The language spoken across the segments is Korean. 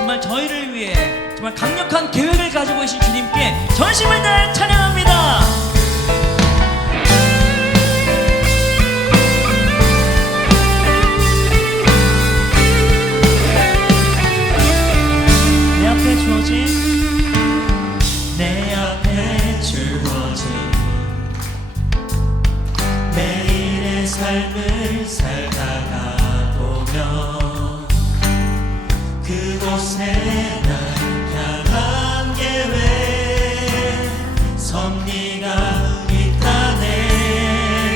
정말 저희를 위해 정말 강력한 계획을 가지고 계신 주님께 전심을 다해 찬양합니다. 내 앞에 주어진 매일의 삶을 살다가 보면 그곳에 날 향한 계획 섭리가 있다네.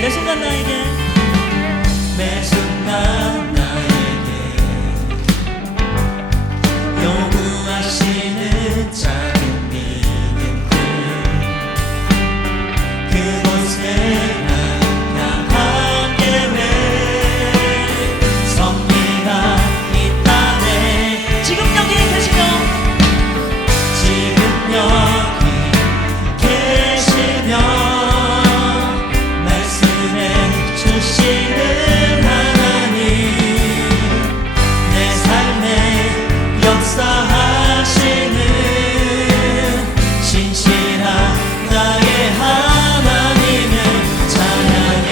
매 순간 나에게 매 순간 나에게 요구하시는 작은 믿음들 그곳에 날 향한 계획 섭리가 있다네. 지금 여기 계시며 지금 여기 계시며 말씀해 주시는 하나님 내 삶에 역사하시는 신실한 나의 하나님을 찬양해.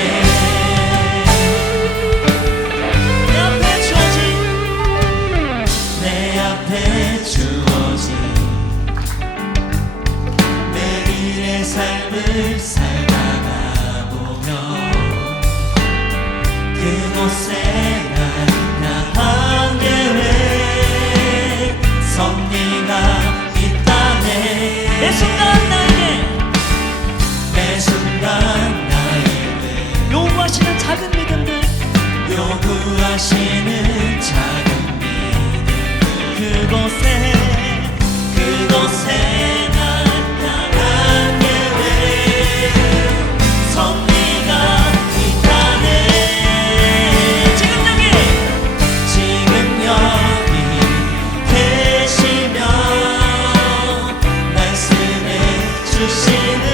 내 앞에 주어진 매일의 삶을 살다가 보면 그곳에 날 향한 계획 섭리가 있다네. 매 순간 나에게 매 순간 나에게 요구하시는 작은 믿음들 요구하시는 작은 믿음들 그곳에 날 향한 계획 섭리가 있다네. 지금 여기 계시며 말씀해 주시는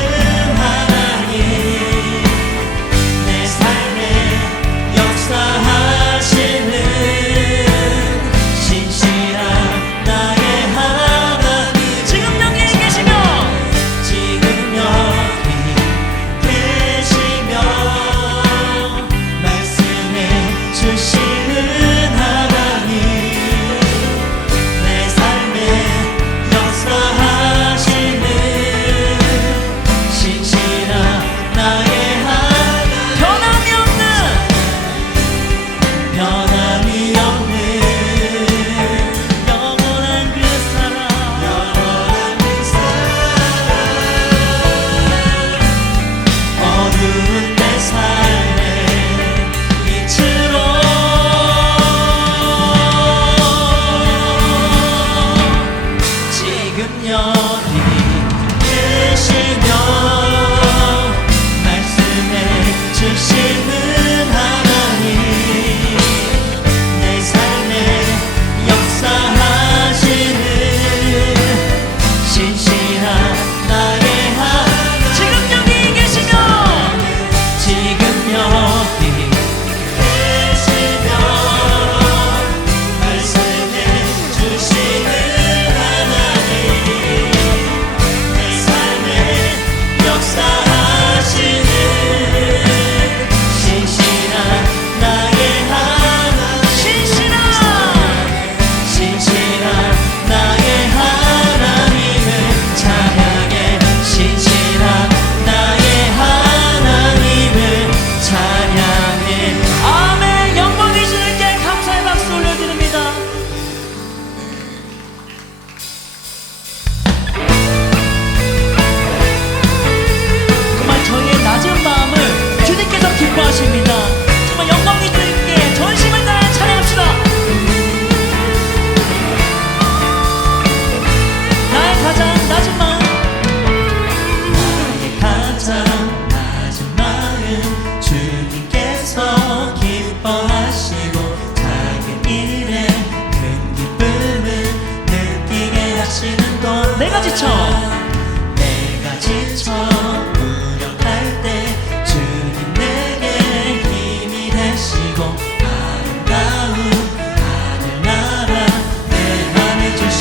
하나님 내 삶에 역사하시는 신실한 나의 하나님 지금 여기 계시며 지금 여기 계시며 말씀해 주시는 하나님 내 삶에 역사하시는 신실한 나의 하나님 변함이 없는 변함이 없는 영원한 그 사랑 영원한 그 사랑 어두운 내 삶의 빛으로 지금 여기 계시며 말씀해 주시는 하나님 내 삶에 역사하시는 신실한 나의 하나님 지금 여기 계시며 지금 여기 계시며 말씀해 주시는 하나님 내 삶에 역사하시는 신실한 나의 하나님 신실한 나의 하나님을 찬양해. 신실한 나의 하나님을 찬양해. 아멘. 영광이 주님께 감사의 박수 올려드립니다. 정말 저희의 낮은 마음을 주님께서 기뻐하십니다. 정말 영광이 주님께 전심을 다해 찬양합시다. 나의 가장 낮은 마음 나의 가장 낮은 마음 주님께서 기뻐하시고 작은 일에 큰 기쁨을 느끼게 하시는 것 내가 지쳐 무력할 때 주님 내게 힘이 되시고 아름다운 하늘나라 내 안에 주시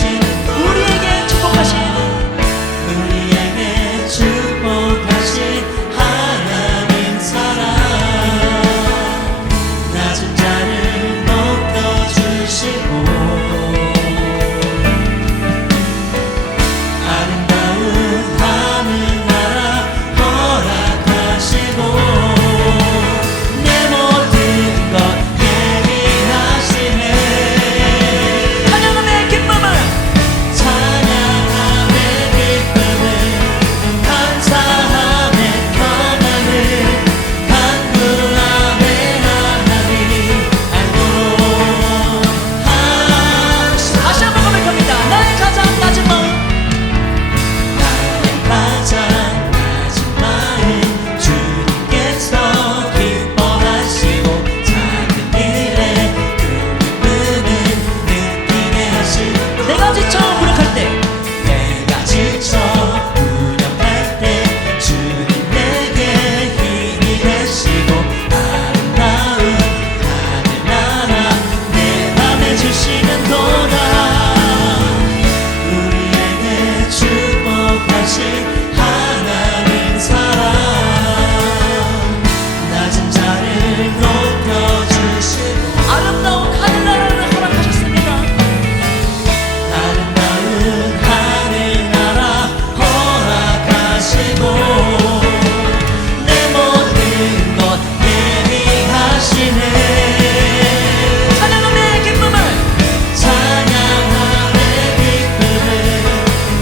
내가 지쳐 무력할 때 내가 지쳐 무력할 때 주님 내게 힘이 되시고 아름다운 하늘나라 내 맘에 주시는도다. 우리에게 축복하신 하나님 사랑 낮은 자를 높여주시고 아름다운 하늘나라를 허락하셨습니다. 아름다운 하늘나라 허락하시고 내 모든 것 예비하시네. 찬양함의 기쁨을 찬양함의 기쁨을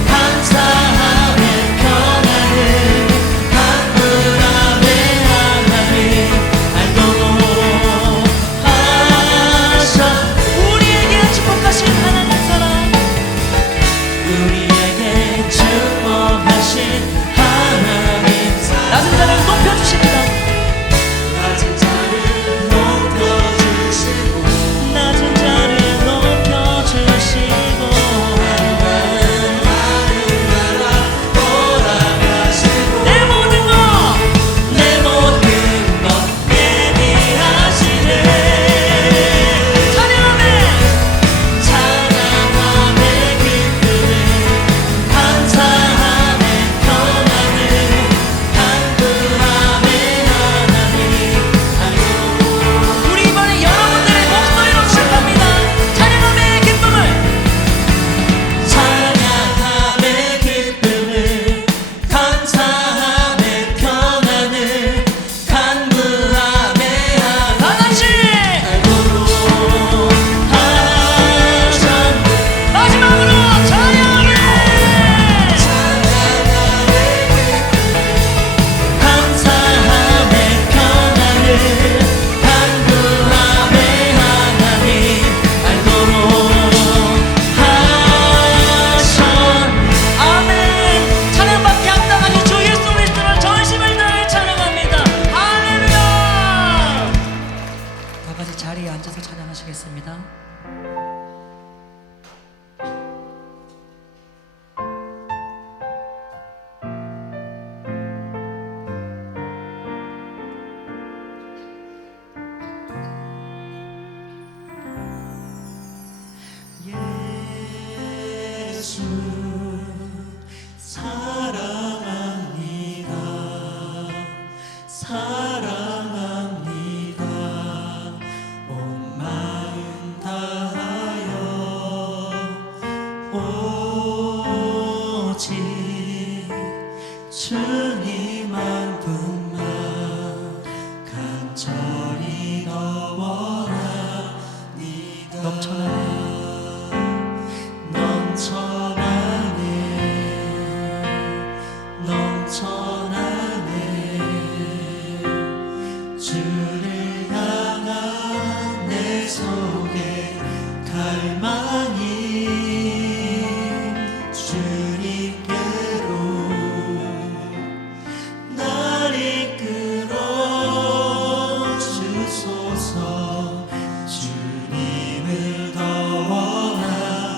감사함의 평안을 간구함의 하나님 알도록 하셔. 우리에게 축복하신 하나님 사랑 우리에게 축복하신 하나님 사랑 낮은 자를 높여주십니다. 낮은 자를 높여주시고 낮은 자를 높여주시고 하늘나라 허락하시고 내 모든 것 내 모든 것 예비하시네. 찬양함의 찬양함의 기쁨을 감사함의 평안을 간구함의 하나님 알고 우리 이번에 여러분들의 목소리로 시작합니다. 찬양함의 기쁨을 찬양함의 기쁨을 감사함의 평안을 간구함의 하나님 다같이 알도록 하셨네. 마지막으로 찬양함의 감사함의 평안을 간구함의 하나님 알도록 하셨네. 아멘. 찬양받기 합당하신 주 예수 그리스도를 전심을 다해 찬양합니다. 할렐루야. 다 같이 자리에 앉아서 찬양하시겠습니다. 예수 사랑합니다. 사랑합니다. 온 마음 다하여 오직 주님 한 분만 간절히 더 원합니다. 넘쳐나네. 넘쳐나네 넘쳐나네 주를 향한 내 속에 갈망이 주님께로 날 이끌어 주소서. 주님을 더 원합니다.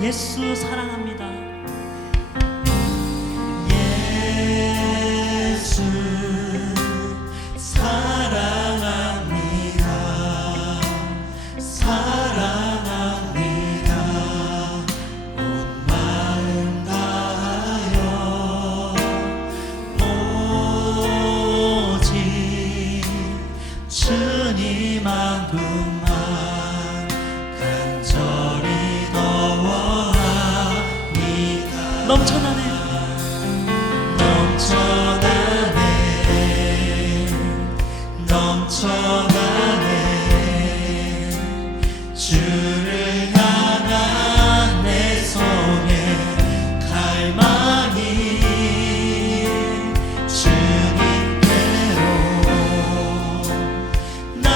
예수 사랑합니다. 예수 사랑합니다. 사랑합니다. 온 마음 다하여 오직 주님 한 분만 간절히 더 원합니다. 넘쳐나네. 넘쳐나네 넘쳐나네 주를 향한 내 속에 갈망이 주님께로 날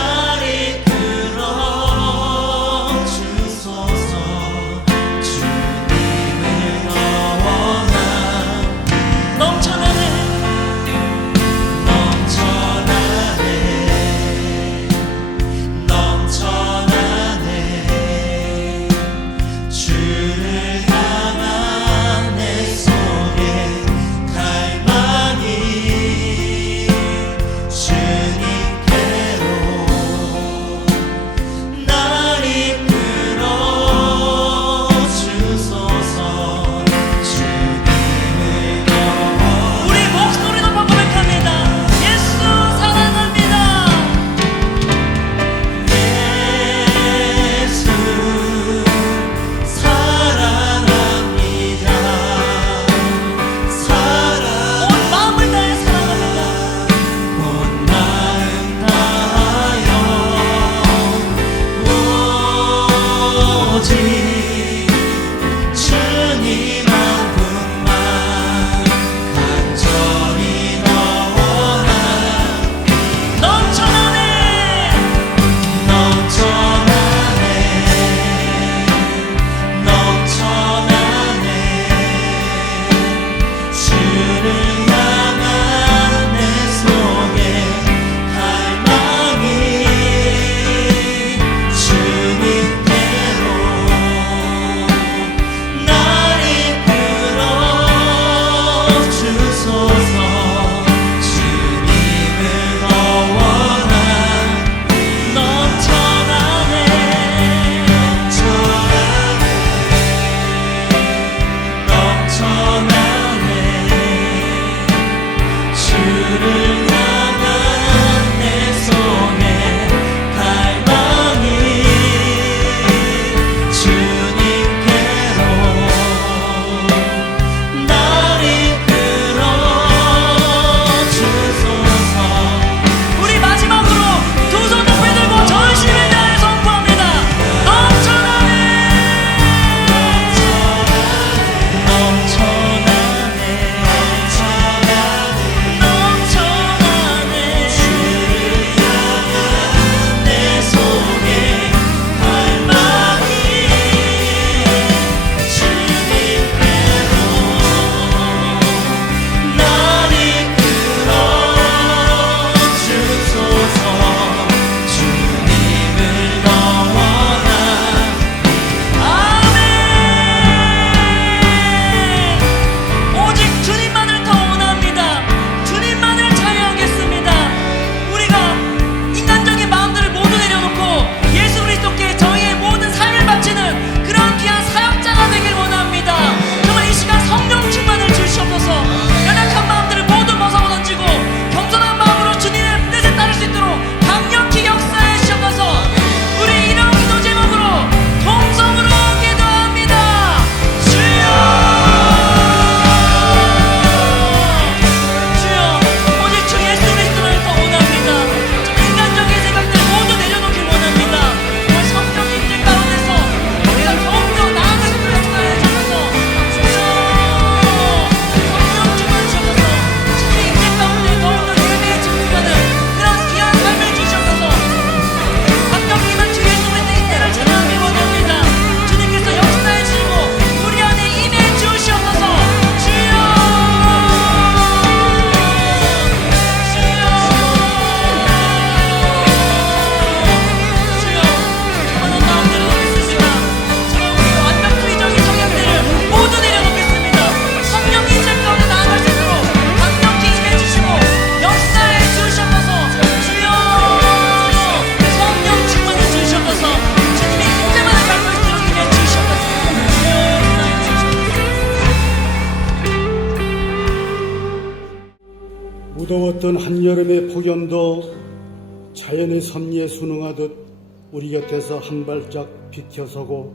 이끌어 잦았던 한여름의 폭염도 자연의 섭리에 순응하듯 우리 곁에서 한 발짝 비켜서고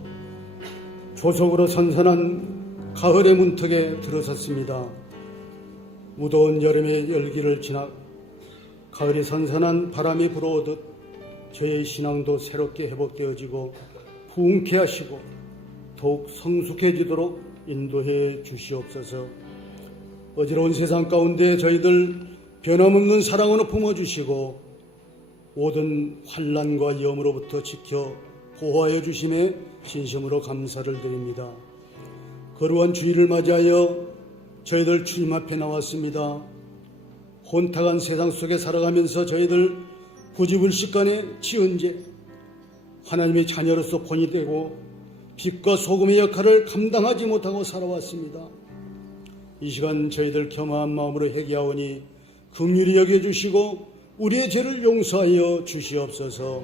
조속으로 선선한 가을의 문턱에 들어섰습니다. 무더운 여름의 열기를 지나 가을이 선선한 바람이 불어오듯 저의 신앙도 새롭게 회복되어지고 부흥케 하시고 더욱 성숙해지도록 인도해 주시옵소서. 어지러운 세상 가운데 저희들 변함없는 사랑으로 품어주시고 모든 환난과 위험으로부터 지켜 보호하여 주심에 진심으로 감사를 드립니다. 거룩한 주일을 맞이하여 저희들 주님 앞에 나왔습니다. 혼탁한 세상 속에 살아가면서 저희들 부지불식간에 지은 죄, 하나님의 자녀로서 본이 되고 빛과 소금의 역할을 감당하지 못하고 살아왔습니다. 이 시간 저희들 겸허한 마음으로 회개하오니 긍휼히 여겨주시고 우리의 죄를 용서하여 주시옵소서.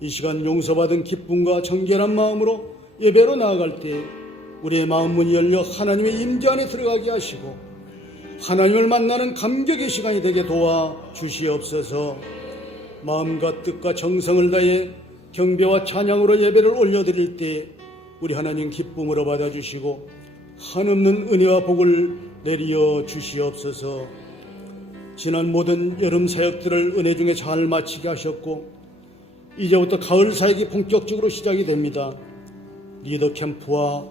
이 시간 용서받은 기쁨과 정결한 마음으로 예배로 나아갈 때 우리의 마음 문이 열려 하나님의 임재 안에 들어가게 하시고 하나님을 만나는 감격의 시간이 되게 도와 주시옵소서. 마음과 뜻과 정성을 다해 경배와 찬양으로 예배를 올려드릴 때 우리 하나님 기쁨으로 받아주시고 한없는 은혜와 복을 내리어 주시옵소서. 지난 모든 여름 사역들을 은혜 중에 잘 마치게 하셨고 이제부터 가을 사역이 본격적으로 시작이 됩니다. 리더 캠프와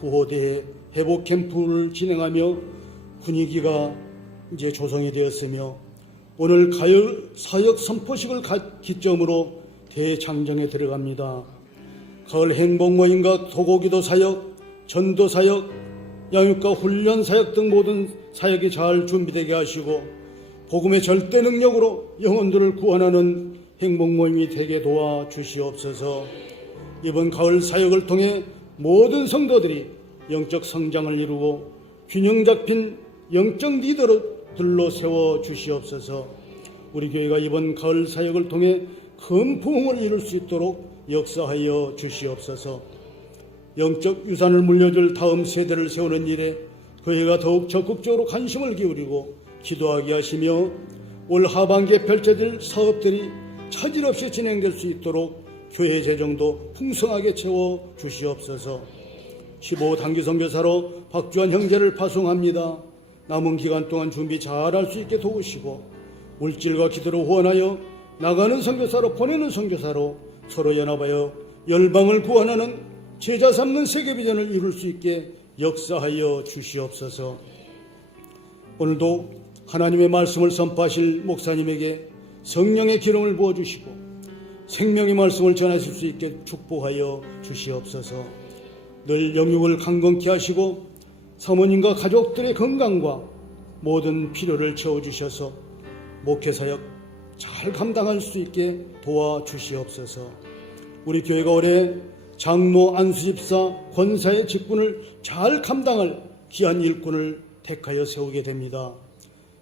구호대회 회복 캠프를 진행하며 분위기가 이제 조성이 되었으며 오늘 가을 사역 선포식을 기점으로 대장정에 들어갑니다. 가을 행복 모임과 도고기도 사역, 전도 사역, 양육과 훈련 사역 등 모든 사역이 잘 준비되게 하시고 복음의 절대 능력으로 영혼들을 구원하는 행복 모임이 되게 도와 주시옵소서. 이번 가을 사역을 통해 모든 성도들이 영적 성장을 이루고 균형 잡힌 영적 리더들로 세워 주시옵소서. 우리 교회가 이번 가을 사역을 통해 큰 부흥을 이룰 수 있도록 역사하여 주시옵소서. 영적 유산을 물려줄 다음 세대를 세우는 일에 교회가 더욱 적극적으로 관심을 기울이고 기도하게 하시며 올 하반기에 펼쳐질 사업들이 차질 없이 진행될 수 있도록 교회 재정도 풍성하게 채워 주시옵소서. 15단기 선교사로 박주환 형제를 파송합니다. 남은 기간 동안 준비 잘할 수 있게 도우시고 물질과 기도로 후원하여 나가는 선교사로 보내는 선교사로 서로 연합하여 열방을 구원하는 제자 삼는 세계 비전을 이룰 수 있게 역사하여 주시옵소서. 오늘도 하나님의 말씀을 선포하실 목사님에게 성령의 기름을 부어주시고 생명의 말씀을 전하실 수 있게 축복하여 주시옵소서. 늘 영육을 강건케 하시고 사모님과 가족들의 건강과 모든 필요를 채워주셔서 목회사역 잘 감당할 수 있게 도와주시옵소서. 우리 교회가 올해 장로, 안수집사, 권사의 직분을 잘 감당할 귀한 일꾼을 택하여 세우게 됩니다.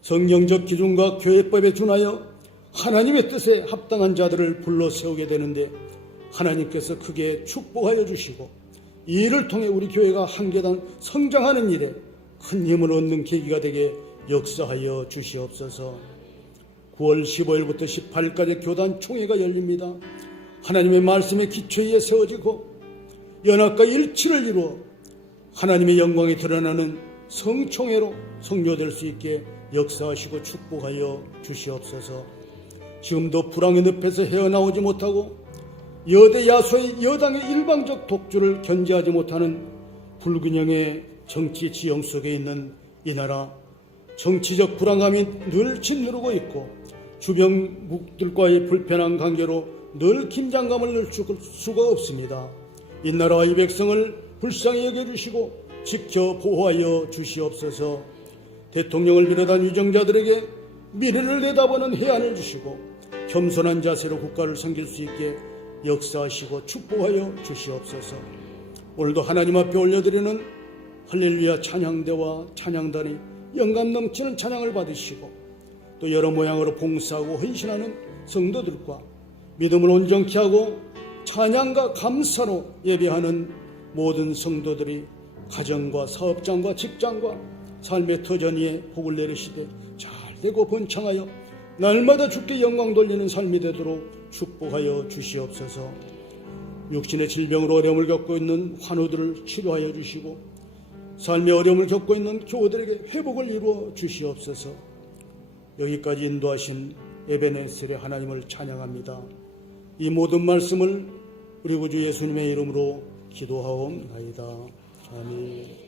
성경적 기준과 교회법에 준하여 하나님의 뜻에 합당한 자들을 불러 세우게 되는데 하나님께서 크게 축복하여 주시고 이 일을 통해 우리 교회가 한 계단 성장하는 일에 큰 힘을 얻는 계기가 되게 역사하여 주시옵소서. 9월 15일부터 18일까지 교단 총회가 열립니다. 하나님의 말씀의 기초에 세워지고 연합과 일치를 이루어 하나님의 영광이 드러나는 성총회로 성료될 수 있게 역사하시고 축복하여 주시옵소서. 지금도 불황의 늪에서 헤어나오지 못하고 여대 야소의 여당의 일방적 독주를 견제하지 못하는 불균형의 정치 지형 속에 있는 이 나라, 정치적 불안감이 늘 짓누르고 있고 주변국들과의 불편한 관계로 늘 긴장감을 늘 수가 없습니다. 이 나라와 이 백성을 불쌍히 여겨주시고 지켜 보호하여 주시옵소서. 대통령을 비롯한 유정자들에게 미래를 내다보는 해안을 주시고 겸손한 자세로 국가를 섬길 수 있게 역사하시고 축복하여 주시옵소서. 오늘도 하나님 앞에 올려드리는 할렐루야 찬양대와 찬양단이 영감 넘치는 찬양을 받으시고 또 여러 모양으로 봉사하고 헌신하는 성도들과 믿음을 온전케 하고 찬양과 감사로 예배하는 모든 성도들이 가정과 사업장과 직장과 삶의 터전 위에 복을 내리시되 잘 잘되고 번창하여 날마다 주께 영광 돌리는 삶이 되도록 축복하여 주시옵소서. 육신의 질병으로 어려움을 겪고 있는 환우들을 치료하여 주시고 삶의 어려움을 겪고 있는 교우들에게 회복을 이루어 주시옵소서. 여기까지 인도하신 에베네셀의 하나님을 찬양합니다. 이 모든 말씀을 우리 구주 예수님의 이름으로 기도하옵나이다. 아멘.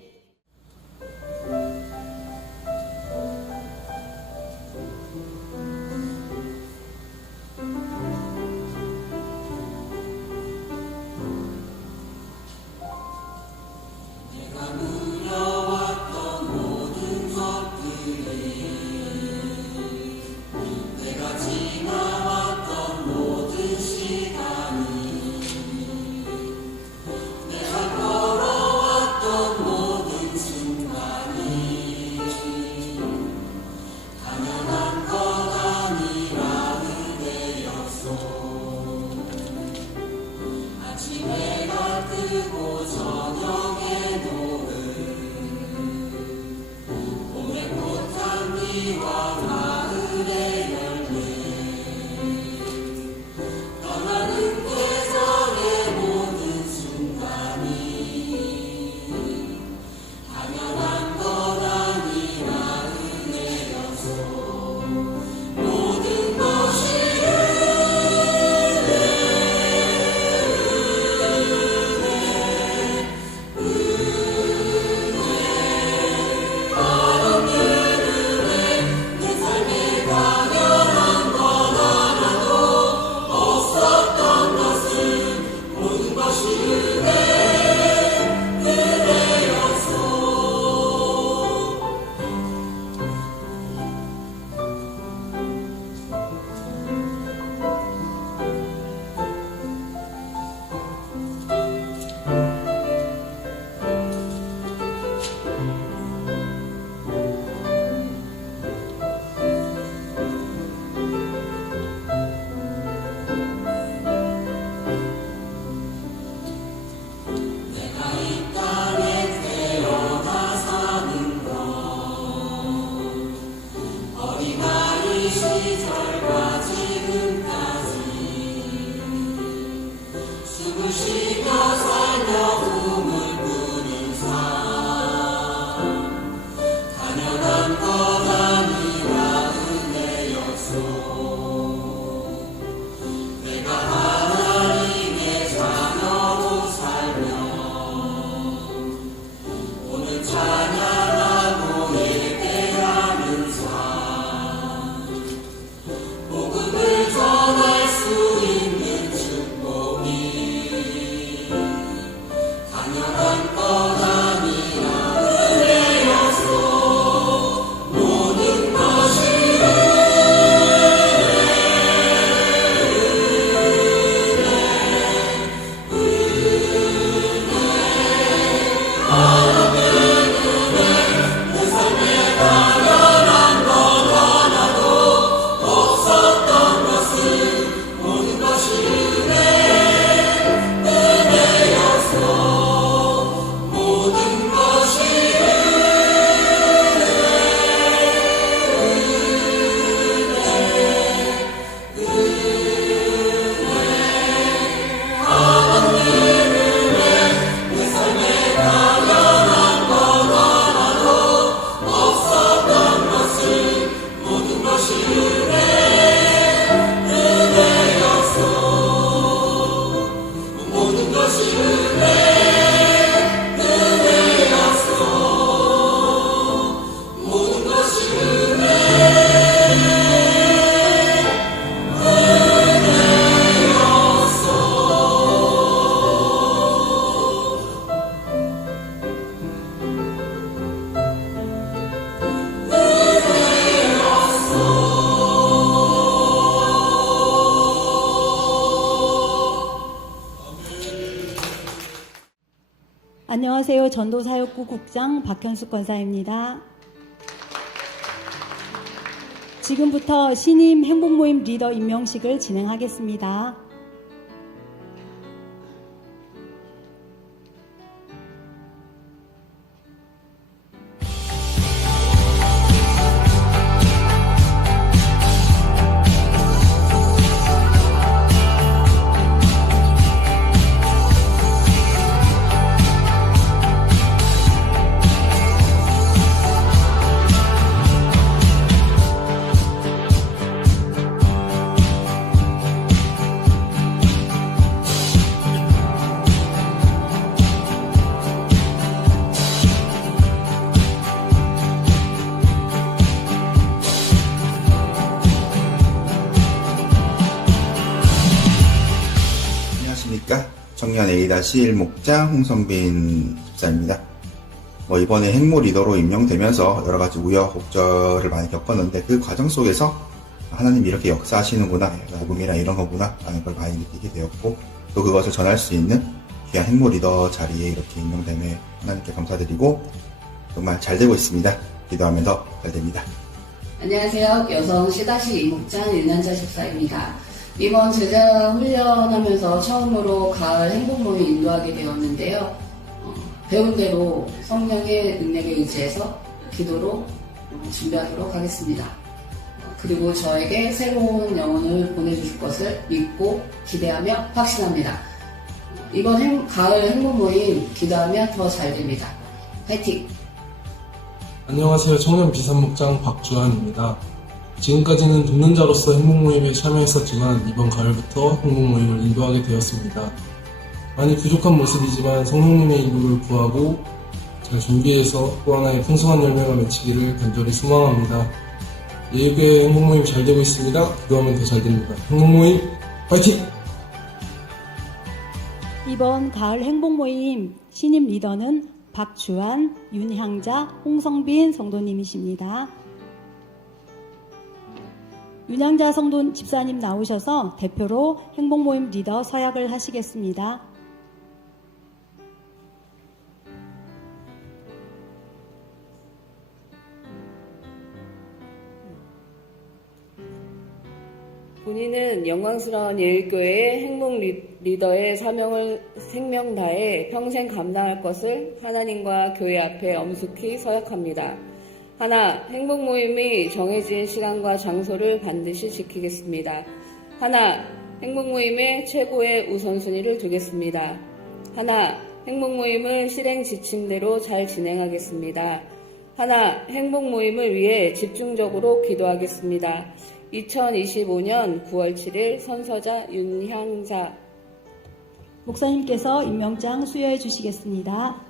안녕하세요. 전도사역부 국장 박현숙 권사입니다. 지금부터 신임 행복모임 리더 임명식을 진행하겠습니다. 안녕하십니까. 청년 A-1 목장 홍성빈 집사입니다. 이번에 행모 리더로 임명되면서 여러 가지 우여곡절을 많이 겪었는데 그 과정 속에서 하나님이 이렇게 역사하시는구나, 복음이라 이런 거구나 라는 걸 많이 느끼게 되었고, 또 그것을 전할 수 있는 귀한 행모 리더 자리에 이렇게 임명됨에 하나님께 감사드리고 정말 잘 되고 있습니다. 기도하면 더 잘 됩니다. 안녕하세요. 여성 C-2 목장 윤난자 집사입니다. 이번 제자 훈련하면서 처음으로 가을 행복모임 인도하게 되었는데요. 배운 대로 성령의 능력에 의지해서 기도로 준비하도록 하겠습니다. 그리고 저에게 새로운 영혼을 보내주실 것을 믿고 기대하며 확신합니다. 이번 가을 행복모임 기도하면 더 잘 됩니다. 화이팅! 안녕하세요. 청년 비산목장 박주환입니다. 지금까지는 돕는 자로서 행복모임에 참여했었지만 이번 가을부터 행복모임을 인도하게 되었습니다. 많이 부족한 모습이지만 성령님의 인도를 구하고 잘 준비해서 또 하나의 풍성한 열매가 맺히기를 간절히 소망합니다. 예교회 행복모임 잘 되고 있습니다. 기도하면 더 잘 됩니다. 행복모임 화이팅! 이번 가을 행복모임 신임 리더는 박주환, 윤향자, 홍성빈 성도님이십니다. 윤향자 성도 집사님 나오셔서 대표로 행복모임 리더 서약을 하시겠습니다. 본인은 영광스러운 예일교회의 행복 리더의 사명을 생명 다해 평생 감당할 것을 하나님과 교회 앞에 엄숙히 서약합니다. 하나, 행복 모임이 정해진 시간과 장소를 반드시 지키겠습니다. 하나, 행복 모임의 최고의 우선순위를 두겠습니다. 하나, 행복 모임을 실행 지침대로 잘 진행하겠습니다. 하나, 행복 모임을 위해 집중적으로 기도하겠습니다. 2025년 9월 7일 선서자 윤향자. 목사님께서 임명장 수여해 주시겠습니다.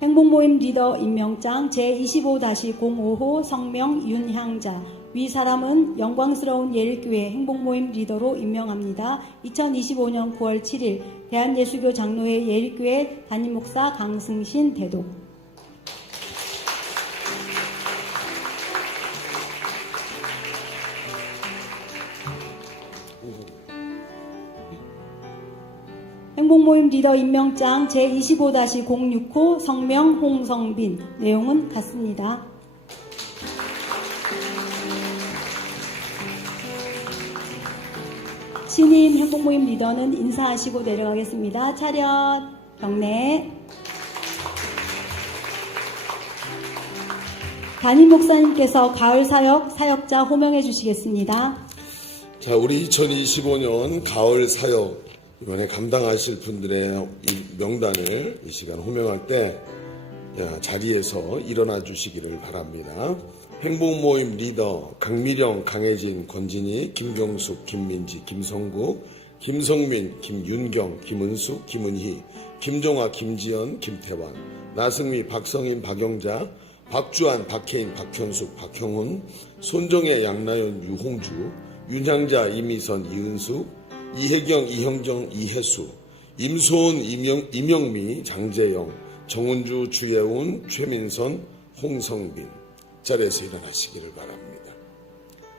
행복모임 리더 임명장 제25-05호 성명 윤향자. 위 사람은 영광스러운 예일교회 행복모임 리더로 임명합니다. 2025년 9월 7일 대한예수교 장로회 예일교회 담임목사 강승신 대독. 행복모임 리더 임명장 제25-06호 성명 홍성빈. 내용은 같습니다. 신임 행복모임 리더는 인사하시고 내려가겠습니다. 차렷, 경례. 담임 목사님께서 가을 사역자 호명해 주시겠습니다. 자, 우리 2025년 가을 사역 이번에 감당하실 분들의 이 명단을 이 시간 호명할 때 자리에서 일어나 주시기를 바랍니다. 행복모임 리더 강미령, 강혜진, 권진희, 김경숙, 김민지, 김성국, 김성민, 김윤경, 김은숙, 김은희, 김종아, 김지연, 김태환, 나승미, 박성인, 박영자, 박주환, 박혜인, 박현숙, 박형훈, 손정혜, 양나연, 유홍주, 윤향자, 이미선, 이은숙, 이혜경, 이형정, 이혜수, 임소은, 이명미, 장재영, 정은주, 주예훈, 최민선, 홍성빈. 자리에서 일어나시기를 바랍니다.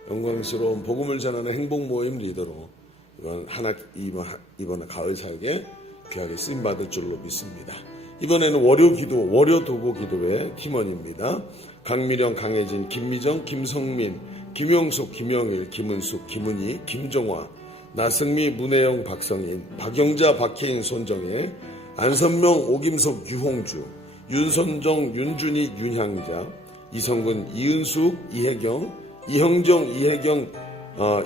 영광스러운 복음을 전하는 행복모임 리더로 이번 가을 사역에 귀하게 쓰임받을 줄로 믿습니다. 이번에는 월요 도고 기도회 팀원입니다. 강미령, 강혜진, 김미정, 김성민, 김용숙, 김영일, 김은숙, 김은희, 김종화, 나승미, 문혜영, 박성인, 박영자, 박혜인, 손정혜, 안선명, 오김석, 유홍주, 윤선정, 윤준희, 윤향자, 이성근, 이은숙, 이혜경, 이형정,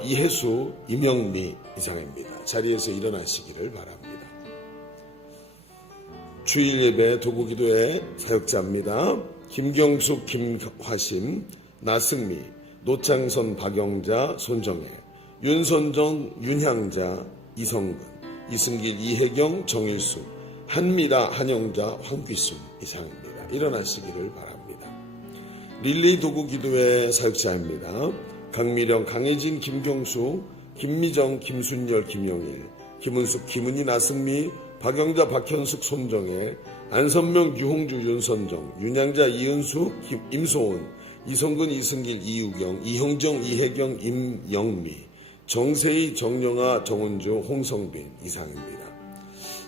이혜수, 이명미 이상입니다. 자리에서 일어나시기를 바랍니다. 주일 예배 도구기도의 사역자입니다. 김경숙, 김화심, 나승미, 노창선, 박영자, 손정혜, 윤선정, 윤향자, 이성근, 이승길, 이혜경, 정일수, 한미라, 한영자, 황귀순 이상입니다. 일어나시기를 바랍니다. 릴리 도구 기도회 사역자입니다. 강미령, 강혜진, 김경수, 김미정, 김순열, 김영일, 김은숙, 김은희, 나승미, 박영자, 박현숙, 손정혜, 안선명, 유홍주, 윤선정, 윤양자, 이은수, 임소은, 이성근, 이승길, 이유경, 이형정, 이혜경, 임영미, 정세희, 정영아, 정은주, 홍성빈 이상입니다.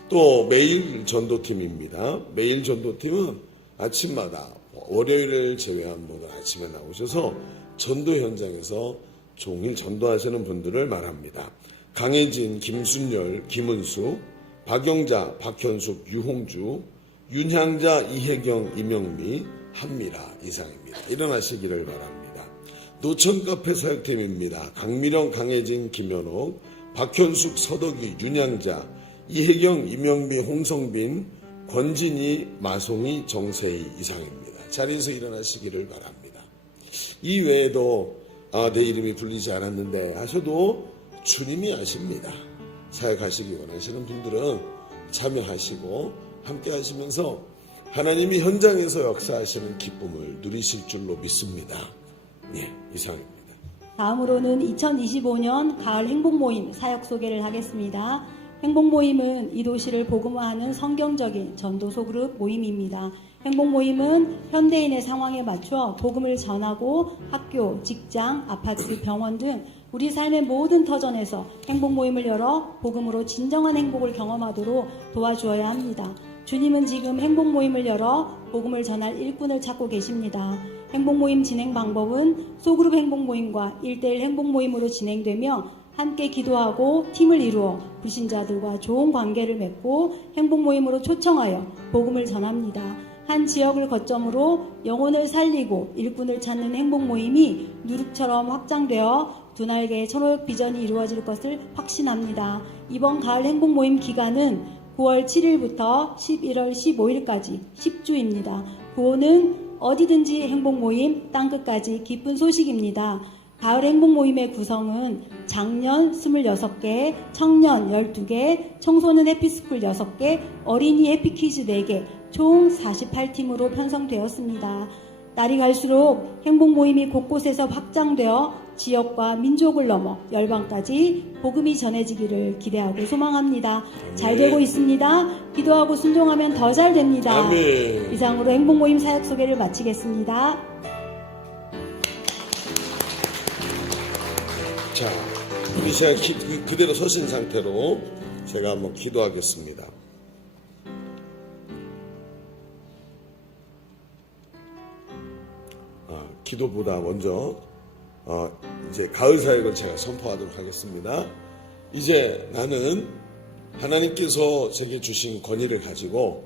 또 매일 전도팀입니다. 매일 전도팀은 아침마다 월요일을 제외한 모든 아침에 나오셔서 전도 현장에서 종일 전도하시는 분들을 말합니다. 강혜진, 김순열, 김은수, 박영자, 박현숙, 유홍주, 윤향자, 이혜경, 이명미, 한미라 이상입니다. 일어나시기를 바랍니다. 노천카페 사역팀입니다. 강미령, 강혜진, 김현옥, 박현숙, 서덕이, 윤향자, 이혜경, 이명미, 홍성빈, 권진희, 마송이, 정세희 이상입니다. 자리에서 일어나시기를 바랍니다. 이 외에도 내 이름이 불리지 않았는데 하셔도 주님이 아십니다. 사역하시기 원하시는 분들은 참여하시고 함께 하시면서 하나님이 현장에서 역사하시는 기쁨을 누리실 줄로 믿습니다. 네, 이상입니다. 다음으로는 2025년 가을 행복모임 사역 소개를 하겠습니다. 행복모임은 이 도시를 복음화하는 성경적인 전도 소그룹 모임입니다. 행복모임은 현대인의 상황에 맞춰 복음을 전하고 학교, 직장, 아파트, 병원 등 우리 삶의 모든 터전에서 행복모임을 열어 복음으로 진정한 행복을 경험하도록 도와주어야 합니다. 주님은 지금 행복모임을 열어 복음을 전할 일꾼을 찾고 계십니다. 행복모임 진행 방법은 소그룹 행복모임과 1:1 행복모임으로 진행되며 함께 기도하고 팀을 이루어 불신자들과 좋은 관계를 맺고 행복모임으로 초청하여 복음을 전합니다. 한 지역을 거점으로 영혼을 살리고 일꾼을 찾는 행복모임이 누룩처럼 확장되어 두 날개의 천호역 비전이 이루어질 것을 확신합니다. 이번 가을 행복모임 기간은 9월 7일부터 11월 15일까지 10주입니다. 구호는 어디든지 행복모임 땅끝까지 기쁜 소식입니다. 가을 행복모임의 구성은 장년 26개, 청년 12개, 청소년 해피스쿨 6개, 어린이 해피퀴즈 4개, 총 48팀으로 편성되었습니다. 날이 갈수록 행복모임이 곳곳에서 확장되어 지역과 민족을 넘어 열방까지 복음이 전해지기를 기대하고 소망합니다. 잘 되고 있습니다. 기도하고 순종하면 더 잘 됩니다. 아멘. 이상으로 행복모임 사역 소개를 마치겠습니다. 자, 우리 제가 그대로 서신 상태로 제가 한번 기도하겠습니다. 기도보다 먼저 이제 가을 사역을 제가 선포하도록 하겠습니다. 이제 나는 하나님께서 제게 주신 권위를 가지고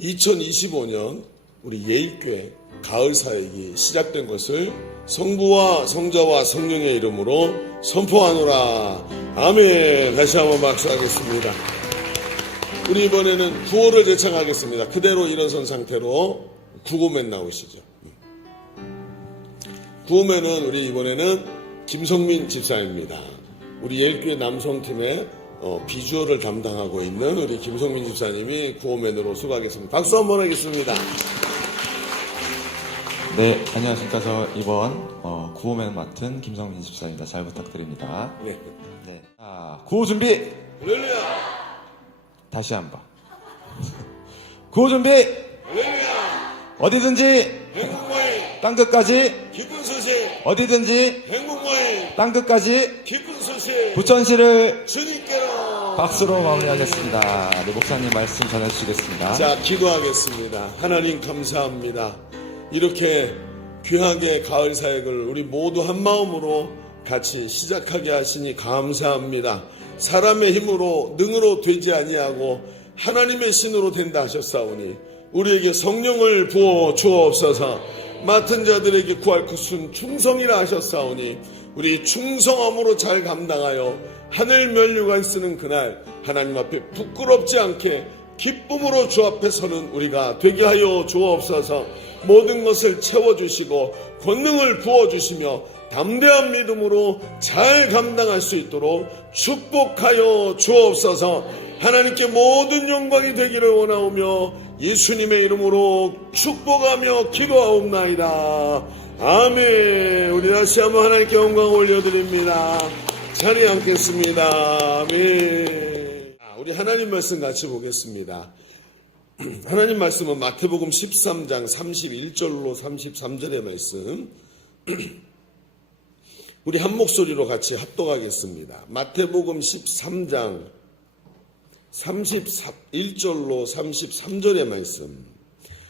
2025년 우리 예일교회 가을 사역이 시작된 것을 성부와 성자와 성령의 이름으로 선포하노라. 아멘. 다시 한번 박수하겠습니다. 우리 이번에는 구호를 제창하겠습니다. 그대로 일어선 상태로 구호맨 나오시죠. 구호맨은 우리 이번에는 김성민 집사입니다. 우리 예일교회 남성팀의 비주얼을 담당하고 있는 우리 김성민 집사님이 구호맨으로 수고하겠습니다. 박수 한번 하겠습니다. 네, 안녕하십니까. 저 이번 구호맨 맡은 김성민 집사입니다. 잘 부탁드립니다. 네. 네. 자, 구호 준비. 할렐루야. 다시 한번. 구호 준비. 할렐루야. 어디든지 행복모임 땅끝까지 기쁜 소식. 어디든지 행복모임 땅끝까지 기쁜 소식. 부천시를 주님께로. 박수로 마무리하겠습니다. 네, 목사님 말씀 전해주시겠습니다. 자, 기도하겠습니다. 하나님 감사합니다. 이렇게 귀하게 가을 사역을 우리 모두 한 마음으로 같이 시작하게 하시니 감사합니다. 사람의 힘으로 능으로 되지 아니하고 하나님의 신으로 된다 하셨사오니 우리에게 성령을 부어 주옵소서. 맡은 자들에게 구할 것은 충성이라 하셨사오니 우리 충성함으로 잘 감당하여 하늘 면류관 쓰는 그날 하나님 앞에 부끄럽지 않게 기쁨으로 주 앞에 서는 우리가 되게 하여 주옵소서. 모든 것을 채워주시고 권능을 부어주시며 담대한 믿음으로 잘 감당할 수 있도록 축복하여 주옵소서. 하나님께 모든 영광이 되기를 원하오며 예수님의 이름으로 축복하며 기도하옵나이다. 아멘. 우리 다시 한번 하나님께 영광 올려드립니다. 자리에 앉겠습니다. 아멘. 우리 하나님 말씀 같이 보겠습니다. 하나님 말씀은 마태복음 13장 31절로 33절의 말씀. 우리 한 목소리로 같이 합독하겠습니다. 마태복음 13장 31절로 33절의 말씀.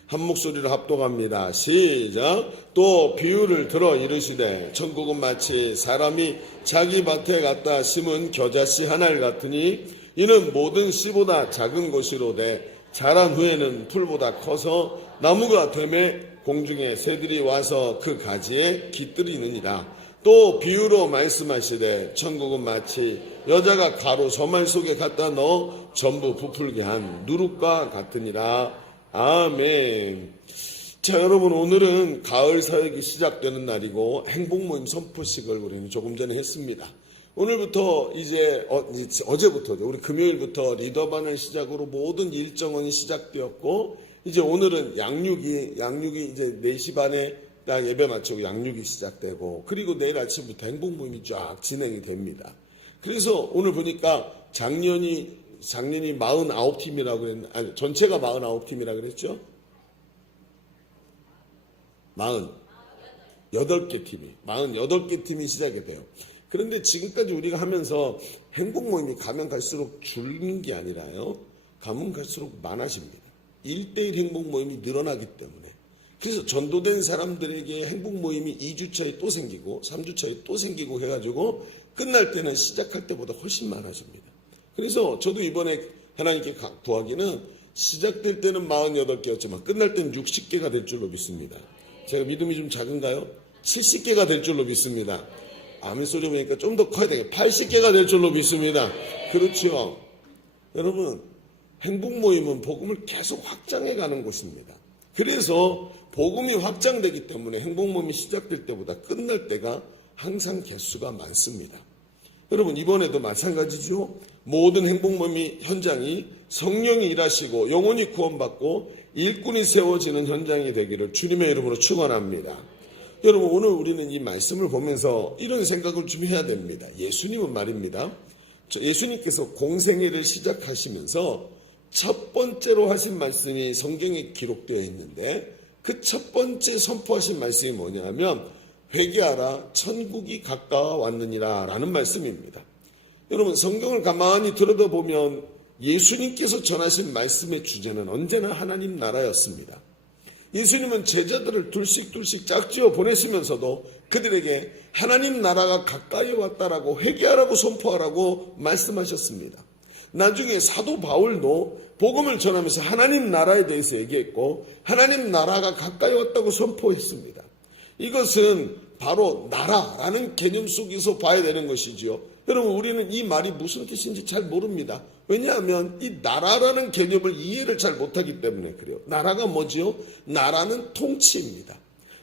한 목소리로 합독합니다. 시작. 또 비유를 들어 이르시되 천국은 마치 사람이 자기 밭에 갖다 심은 겨자씨 하나를 같으니 이는 모든 씨보다 작은 것이로되 자란 후에는 풀보다 커서 나무가 되매 공중에 새들이 와서 그 가지에 깃들이느니라. 또 비유로 말씀하시되 천국은 마치 여자가 가루 저말 속에 갖다 넣어 전부 부풀게 한 누룩과 같으니라. 아멘. 자, 여러분, 오늘은 가을 사역이 시작되는 날이고 행복모임 선포식을 우리는 조금 전에 했습니다. 오늘부터 어제부터 우리 금요일부터 리더반을 시작으로 모든 일정은 시작되었고, 이제 오늘은 양육이 이제 4시 반에 딱 예배 마치고 양육이 시작되고, 그리고 내일 아침부터 행복모임이 쫙 진행이 됩니다. 그래서 오늘 보니까 작년이 49팀이라고 그랬는데, 아니, 전체가 49팀이라고 그랬죠? 48개 팀이 시작이 돼요. 그런데 지금까지 우리가 하면서 행복모임이 가면 갈수록 줄는 게 아니라요, 가면 갈수록 많아집니다. 1대1 행복모임이 늘어나기 때문에. 그래서 전도된 사람들에게 행복모임이 2주차에 또 생기고 3주차에 또 생기고 해가지고 끝날 때는 시작할 때보다 훨씬 많아집니다. 그래서 저도 이번에 하나님께 구하기는 시작될 때는 48개였지만 끝날 때는 60개가 될 줄로 믿습니다. 제가 믿음이 좀 작은가요? 70개가 될 줄로 믿습니다. 아멘 소리 보니까 좀 더 커야 되겠다. 80개가 될 줄로 믿습니다. 그렇죠. 여러분, 행복모임은 복음을 계속 확장해가는 곳입니다. 그래서 복음이 확장되기 때문에 행복모임이 시작될 때보다 끝날 때가 항상 개수가 많습니다. 여러분, 이번에도 마찬가지죠. 모든 행복모임이 현장이 성령이 일하시고 영혼이 구원받고 일꾼이 세워지는 현장이 되기를 주님의 이름으로 축원합니다. 여러분, 오늘 우리는 이 말씀을 보면서 이런 생각을 좀 해야 됩니다. 예수님은 말입니다. 예수님께서 공생애를 시작하시면서 첫 번째로 하신 말씀이 성경에 기록되어 있는데, 그 첫 번째 선포하신 말씀이 뭐냐면 회개하라 천국이 가까워왔느니라 라는 말씀입니다. 여러분, 성경을 가만히 들여다보면 예수님께서 전하신 말씀의 주제는 언제나 하나님 나라였습니다. 예수님은 제자들을 둘씩 짝지어 보내시면서도 그들에게 하나님 나라가 가까이 왔다라고 회개하라고 선포하라고 말씀하셨습니다. 나중에 사도 바울도 복음을 전하면서 하나님 나라에 대해서 얘기했고 하나님 나라가 가까이 왔다고 선포했습니다. 이것은 바로 나라라는 개념 속에서 봐야 되는 것이지요. 여러분, 우리는 이 말이 무슨 뜻인지 잘 모릅니다. 왜냐하면 이 나라라는 개념을 이해를 잘 못하기 때문에 그래요. 나라가 뭐지요? 나라는 통치입니다.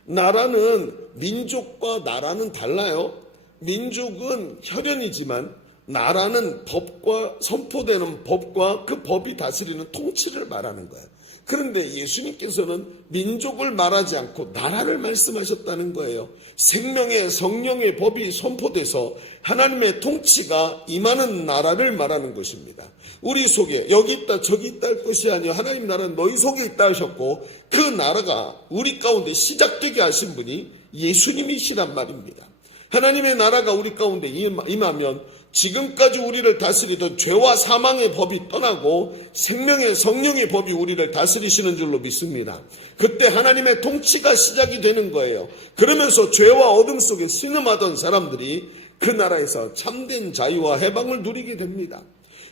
나라는 민족과 나라는 달라요. 민족은 혈연이지만 나라는 법과 선포되는 법과 그 법이 다스리는 통치를 말하는 거예요. 그런데 예수님께서는 민족을 말하지 않고 나라를 말씀하셨다는 거예요. 생명의 성령의 법이 선포돼서 하나님의 통치가 임하는 나라를 말하는 것입니다. 우리 속에 여기 있다 저기 있다 할 것이 아니요 하나님 나라는 너희 속에 있다 하셨고 그 나라가 우리 가운데 시작되게 하신 분이 예수님이시란 말입니다. 하나님의 나라가 우리 가운데 임하면 지금까지 우리를 다스리던 죄와 사망의 법이 떠나고 생명의 성령의 법이 우리를 다스리시는 줄로 믿습니다. 그때 하나님의 통치가 시작이 되는 거예요. 그러면서 죄와 어둠 속에 신음하던 사람들이 그 나라에서 참된 자유와 해방을 누리게 됩니다.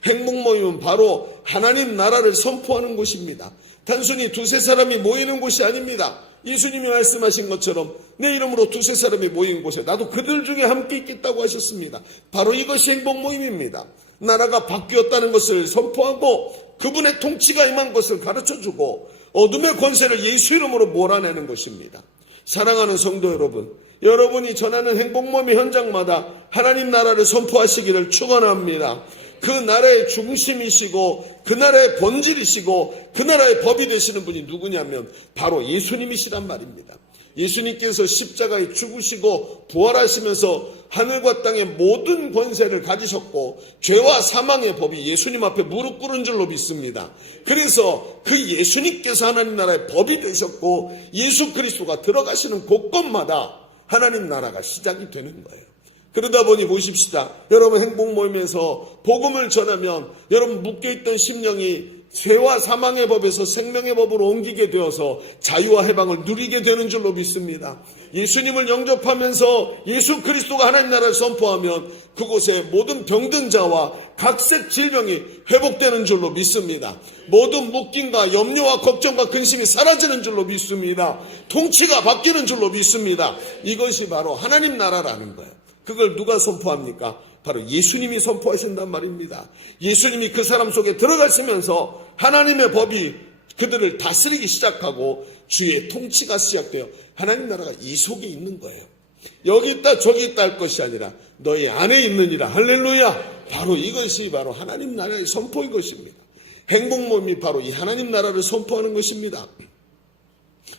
행복모임은 바로 하나님 나라를 선포하는 곳입니다. 단순히 두세 사람이 모이는 곳이 아닙니다. 예수님이 말씀하신 것처럼 내 이름으로 두세 사람이 모인 곳에 나도 그들 중에 함께 있겠다고 하셨습니다. 바로 이것이 행복모임입니다. 나라가 바뀌었다는 것을 선포하고 그분의 통치가 임한 것을 가르쳐주고 어둠의 권세를 예수 이름으로 몰아내는 것입니다. 사랑하는 성도 여러분, 여러분이 전하는 행복모임의 현장마다 하나님 나라를 선포하시기를 축원합니다. 그 나라의 중심이시고 그 나라의 본질이시고 그 나라의 법이 되시는 분이 누구냐면 바로 예수님이시란 말입니다. 예수님께서 십자가에 죽으시고 부활하시면서 하늘과 땅의 모든 권세를 가지셨고 죄와 사망의 법이 예수님 앞에 무릎 꿇은 줄로 믿습니다. 그래서 그 예수님께서 하나님 나라의 법이 되셨고 예수 그리스도가 들어가시는 곳곳마다 하나님 나라가 시작이 되는 거예요. 그러다 보니 보십시다. 여러분 행복 모임에서 복음을 전하면 여러분 묶여있던 심령이 죄와 사망의 법에서 생명의 법으로 옮기게 되어서 자유와 해방을 누리게 되는 줄로 믿습니다. 예수님을 영접하면서 예수 그리스도가 하나님 나라를 선포하면 그곳에 모든 병든 자와 각색 질병이 회복되는 줄로 믿습니다. 모든 묶임과 염려와 걱정과 근심이 사라지는 줄로 믿습니다. 통치가 바뀌는 줄로 믿습니다. 이것이 바로 하나님 나라라는 거예요. 그걸 누가 선포합니까? 바로 예수님이 선포하신단 말입니다. 예수님이 그 사람 속에 들어가시면서 하나님의 법이 그들을 다스리기 시작하고 주의 통치가 시작되어 하나님 나라가 이 속에 있는 거예요. 여기 있다 저기 있다 할 것이 아니라 너희 안에 있느니라. 할렐루야. 바로 이것이 바로 하나님 나라의 선포인 것입니다. 행복 모임이 바로 이 하나님 나라를 선포하는 것입니다.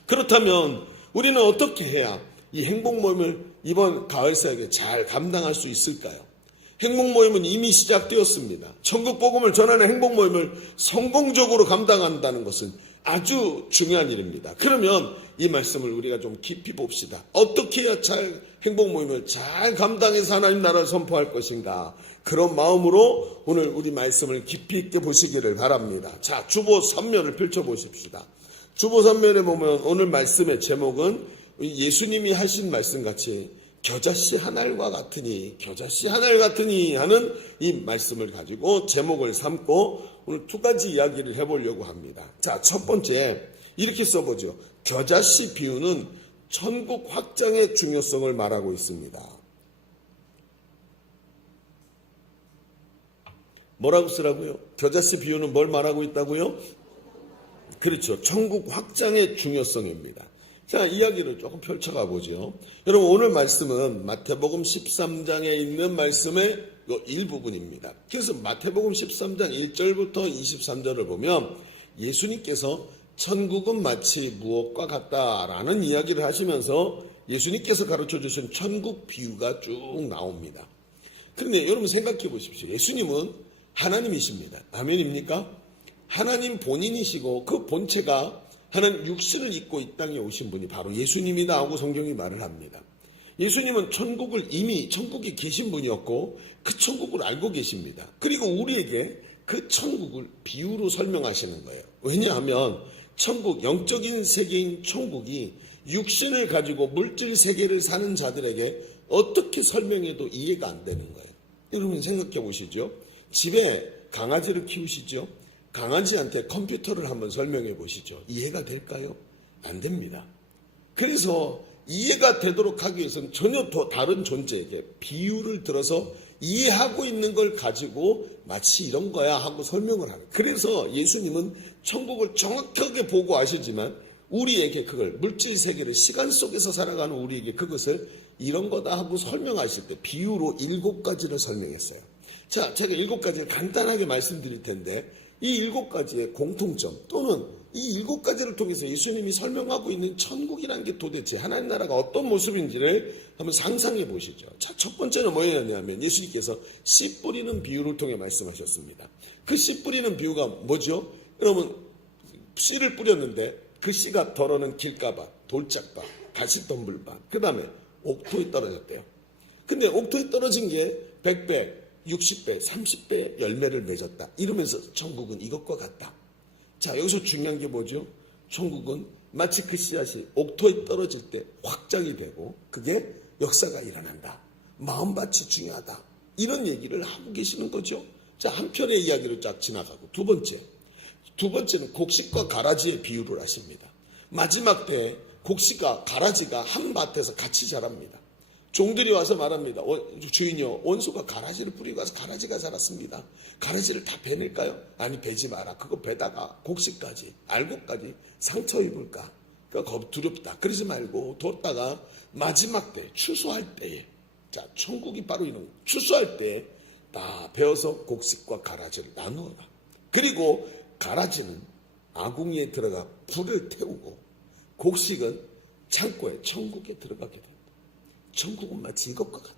그렇다면 우리는 어떻게 해야 이 행복 모임을 이번 가을 사역에 잘 감당할 수 있을까요? 행복 모임은 이미 시작되었습니다. 천국 복음을 전하는 행복 모임을 성공적으로 감당한다는 것은 아주 중요한 일입니다. 그러면 이 말씀을 우리가 좀 깊이 봅시다. 어떻게 해야 잘 행복 모임을 잘 감당해서 하나님 나라를 선포할 것인가? 그런 마음으로 오늘 우리 말씀을 깊이 있게 보시기를 바랍니다. 자, 주보 3면을 펼쳐보십시다. 주보 3면에 보면 오늘 말씀의 제목은 예수님이 하신 말씀같이 겨자씨 한 알과 같으니 겨자씨 한 알 같으니 하는 이 말씀을 가지고 제목을 삼고 오늘 두 가지 이야기를 해보려고 합니다. 자, 첫 번째 이렇게 써보죠. 겨자씨 비유는 천국 확장의 중요성을 말하고 있습니다. 뭐라고 쓰라고요? 겨자씨 비유는 뭘 말하고 있다고요? 그렇죠. 천국 확장의 중요성입니다. 자, 이야기를 조금 펼쳐가 보죠. 여러분 오늘 말씀은 마태복음 13장에 있는 말씀의 일부분입니다. 그래서 마태복음 13장 1절부터 23절을 보면 예수님께서 천국은 마치 무엇과 같다라는 이야기를 하시면서 예수님께서 가르쳐 주신 천국 비유가 쭉 나옵니다. 그런데 여러분 생각해 보십시오. 예수님은 하나님이십니다. 아멘입니까? 하나님 본인이시고 그 본체가 하나님 육신을 입고 이 땅에 오신 분이 바로 예수님이다 하고 성경이 말을 합니다. 예수님은 천국을 이미 천국에 계신 분이었고 그 천국을 알고 계십니다. 그리고 우리에게 그 천국을 비유로 설명하시는 거예요. 왜냐하면 천국, 영적인 세계인 천국이 육신을 가지고 물질 세계를 사는 자들에게 어떻게 설명해도 이해가 안 되는 거예요. 여러분 생각해 보시죠. 집에 강아지를 키우시죠. 강아지한테 컴퓨터를 한번 설명해 보시죠. 이해가 될까요? 안 됩니다. 그래서 이해가 되도록 하기 위해서는 전혀 더 다른 존재에게 비유를 들어서 이해하고 있는 걸 가지고 마치 이런 거야 하고 설명을 하는. 그래서 예수님은 천국을 정확하게 보고 아시지만 우리에게 그걸 물질 세계를 시간 속에서 살아가는 우리에게 그것을 이런 거다 하고 설명하실 때 비유로 7가지를 설명했어요. 자, 제가 7가지를 간단하게 말씀드릴 텐데 이 7가지의 공통점 또는 이 7가지를 통해서 예수님이 설명하고 있는 천국이라는 게 도대체 하나님 나라가 어떤 모습인지를 한번 상상해 보시죠. 자, 첫 번째는 뭐였냐면 예수님께서 씨 뿌리는 비유를 통해 말씀하셨습니다. 그 씨 뿌리는 비유가 뭐죠? 여러분 씨를 뿌렸는데 그 씨가 덜어는 길가밭, 돌짝밭, 가시덤불밭, 그 다음에 옥토에 떨어졌대요. 근데 옥토에 떨어진 게 100배, 60배, 30배 열매를 맺었다. 이러면서 천국은 이것과 같다. 자, 여기서 중요한 게 뭐죠? 천국은 마치 그 씨앗이 옥토에 떨어질 때 확장이 되고 그게 역사가 일어난다. 마음밭이 중요하다. 이런 얘기를 하고 계시는 거죠. 자, 한편의 이야기를 쫙 지나가고 두 번째는 곡식과 가라지의 비유를 하십니다. 마지막 때 곡식과 가라지가 한 밭에서 같이 자랍니다. 종들이 와서 말합니다. 주인이요, 원수가 가라지를 뿌리고 와서 가라지가 자랐습니다. 가라지를 다 베낼까요? 아니, 베지 마라. 그거 베다가 곡식까지, 알곡까지 상처 입을까? 그러니까 두렵다. 그러지 말고 뒀다가 마지막 때, 추수할 때에, 자, 천국이 바로 이런, 추수할 때 다 베어서 곡식과 가라지를 나누어라. 그리고 가라지는 아궁이에 들어가 불을 태우고 곡식은 창고에 천국에 들어가게 된다. 천국은 마치 이것과 같다.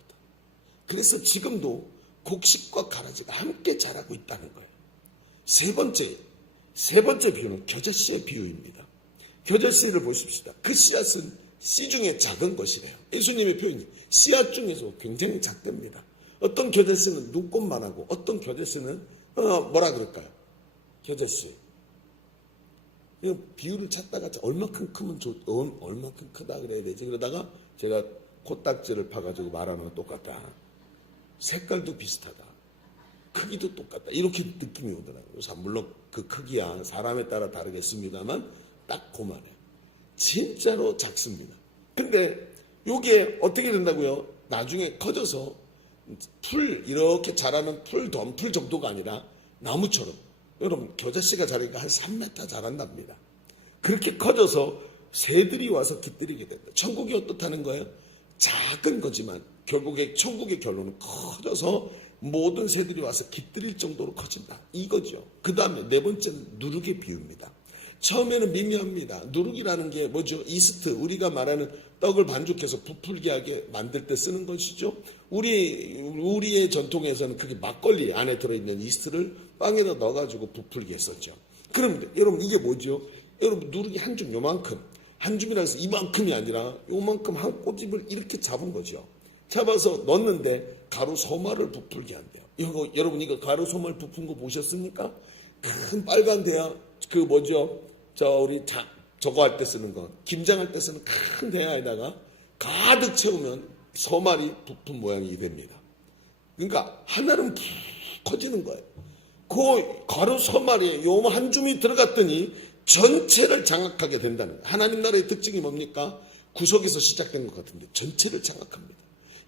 그래서 지금도 곡식과 가라지가 함께 자라고 있다는 거예요. 세 번째 비유는 겨자씨의 비유입니다. 겨자씨를 보십시다. 그 씨앗은 씨 중에 작은 것이래요. 예수님의 표현이 씨앗 중에서 굉장히 작답니다. 어떤 겨자씨는 눈꽃만 하고 어떤 겨자씨는 뭐라 그럴까요? 겨자씨. 비유를 찾다가 얼마큼 크면 얼마큼 크다 그래야 되지? 그러다가 제가 코딱지를 파가지고 말하는 건 똑같다. 색깔도 비슷하다. 크기도 똑같다. 이렇게 느낌이 오더라고요. 그래서 물론 그 크기야 사람에 따라 다르겠습니다만 딱 그만해요. 진짜로 작습니다. 근데 요게 어떻게 된다고요? 나중에 커져서 이렇게 자라는 덤풀 정도가 아니라 나무처럼, 여러분 겨자씨가 자라니까 한 3m 자란답니다. 그렇게 커져서 새들이 와서 깃들이게 된다. 천국이 어떻다는 거예요? 작은 거지만 결국에 천국의 결론은 커져서 모든 새들이 와서 깃들일 정도로 커진다. 이거죠. 그 다음에 네 번째는 누룩의 비유입니다. 처음에는 미미합니다. 누룩이라는 게 뭐죠? 이스트, 우리가 말하는 떡을 반죽해서 부풀게 하게 만들 때 쓰는 것이죠. 우리의 전통에서는 그게 막걸리 안에 들어있는 이스트를 빵에다 넣어가지고 부풀게 했었죠. 그럼 여러분 이게 뭐죠? 여러분 누룩이 한 줌 요만큼, 한 줌이라 해서 이만큼이 아니라 요만큼 한 꼬집을 이렇게 잡은 거죠. 잡아서 넣었는데 가루 소말을 부풀게 한대요. 여러분 이거 가루 소말 부푼 거 보셨습니까? 큰 빨간 대야, 그 뭐죠? 저거 할 때 쓰는 거, 김장할 때 쓰는 큰 대야에다가 가득 채우면 소말이 부푼 모양이 됩니다. 그러니까 하나는 푹 커지는 거예요. 그 가루 소말이 요 한 줌이 들어갔더니 전체를 장악하게 된다는 거예요. 하나님 나라의 특징이 뭡니까? 구석에서 시작된 것 같은데 전체를 장악합니다.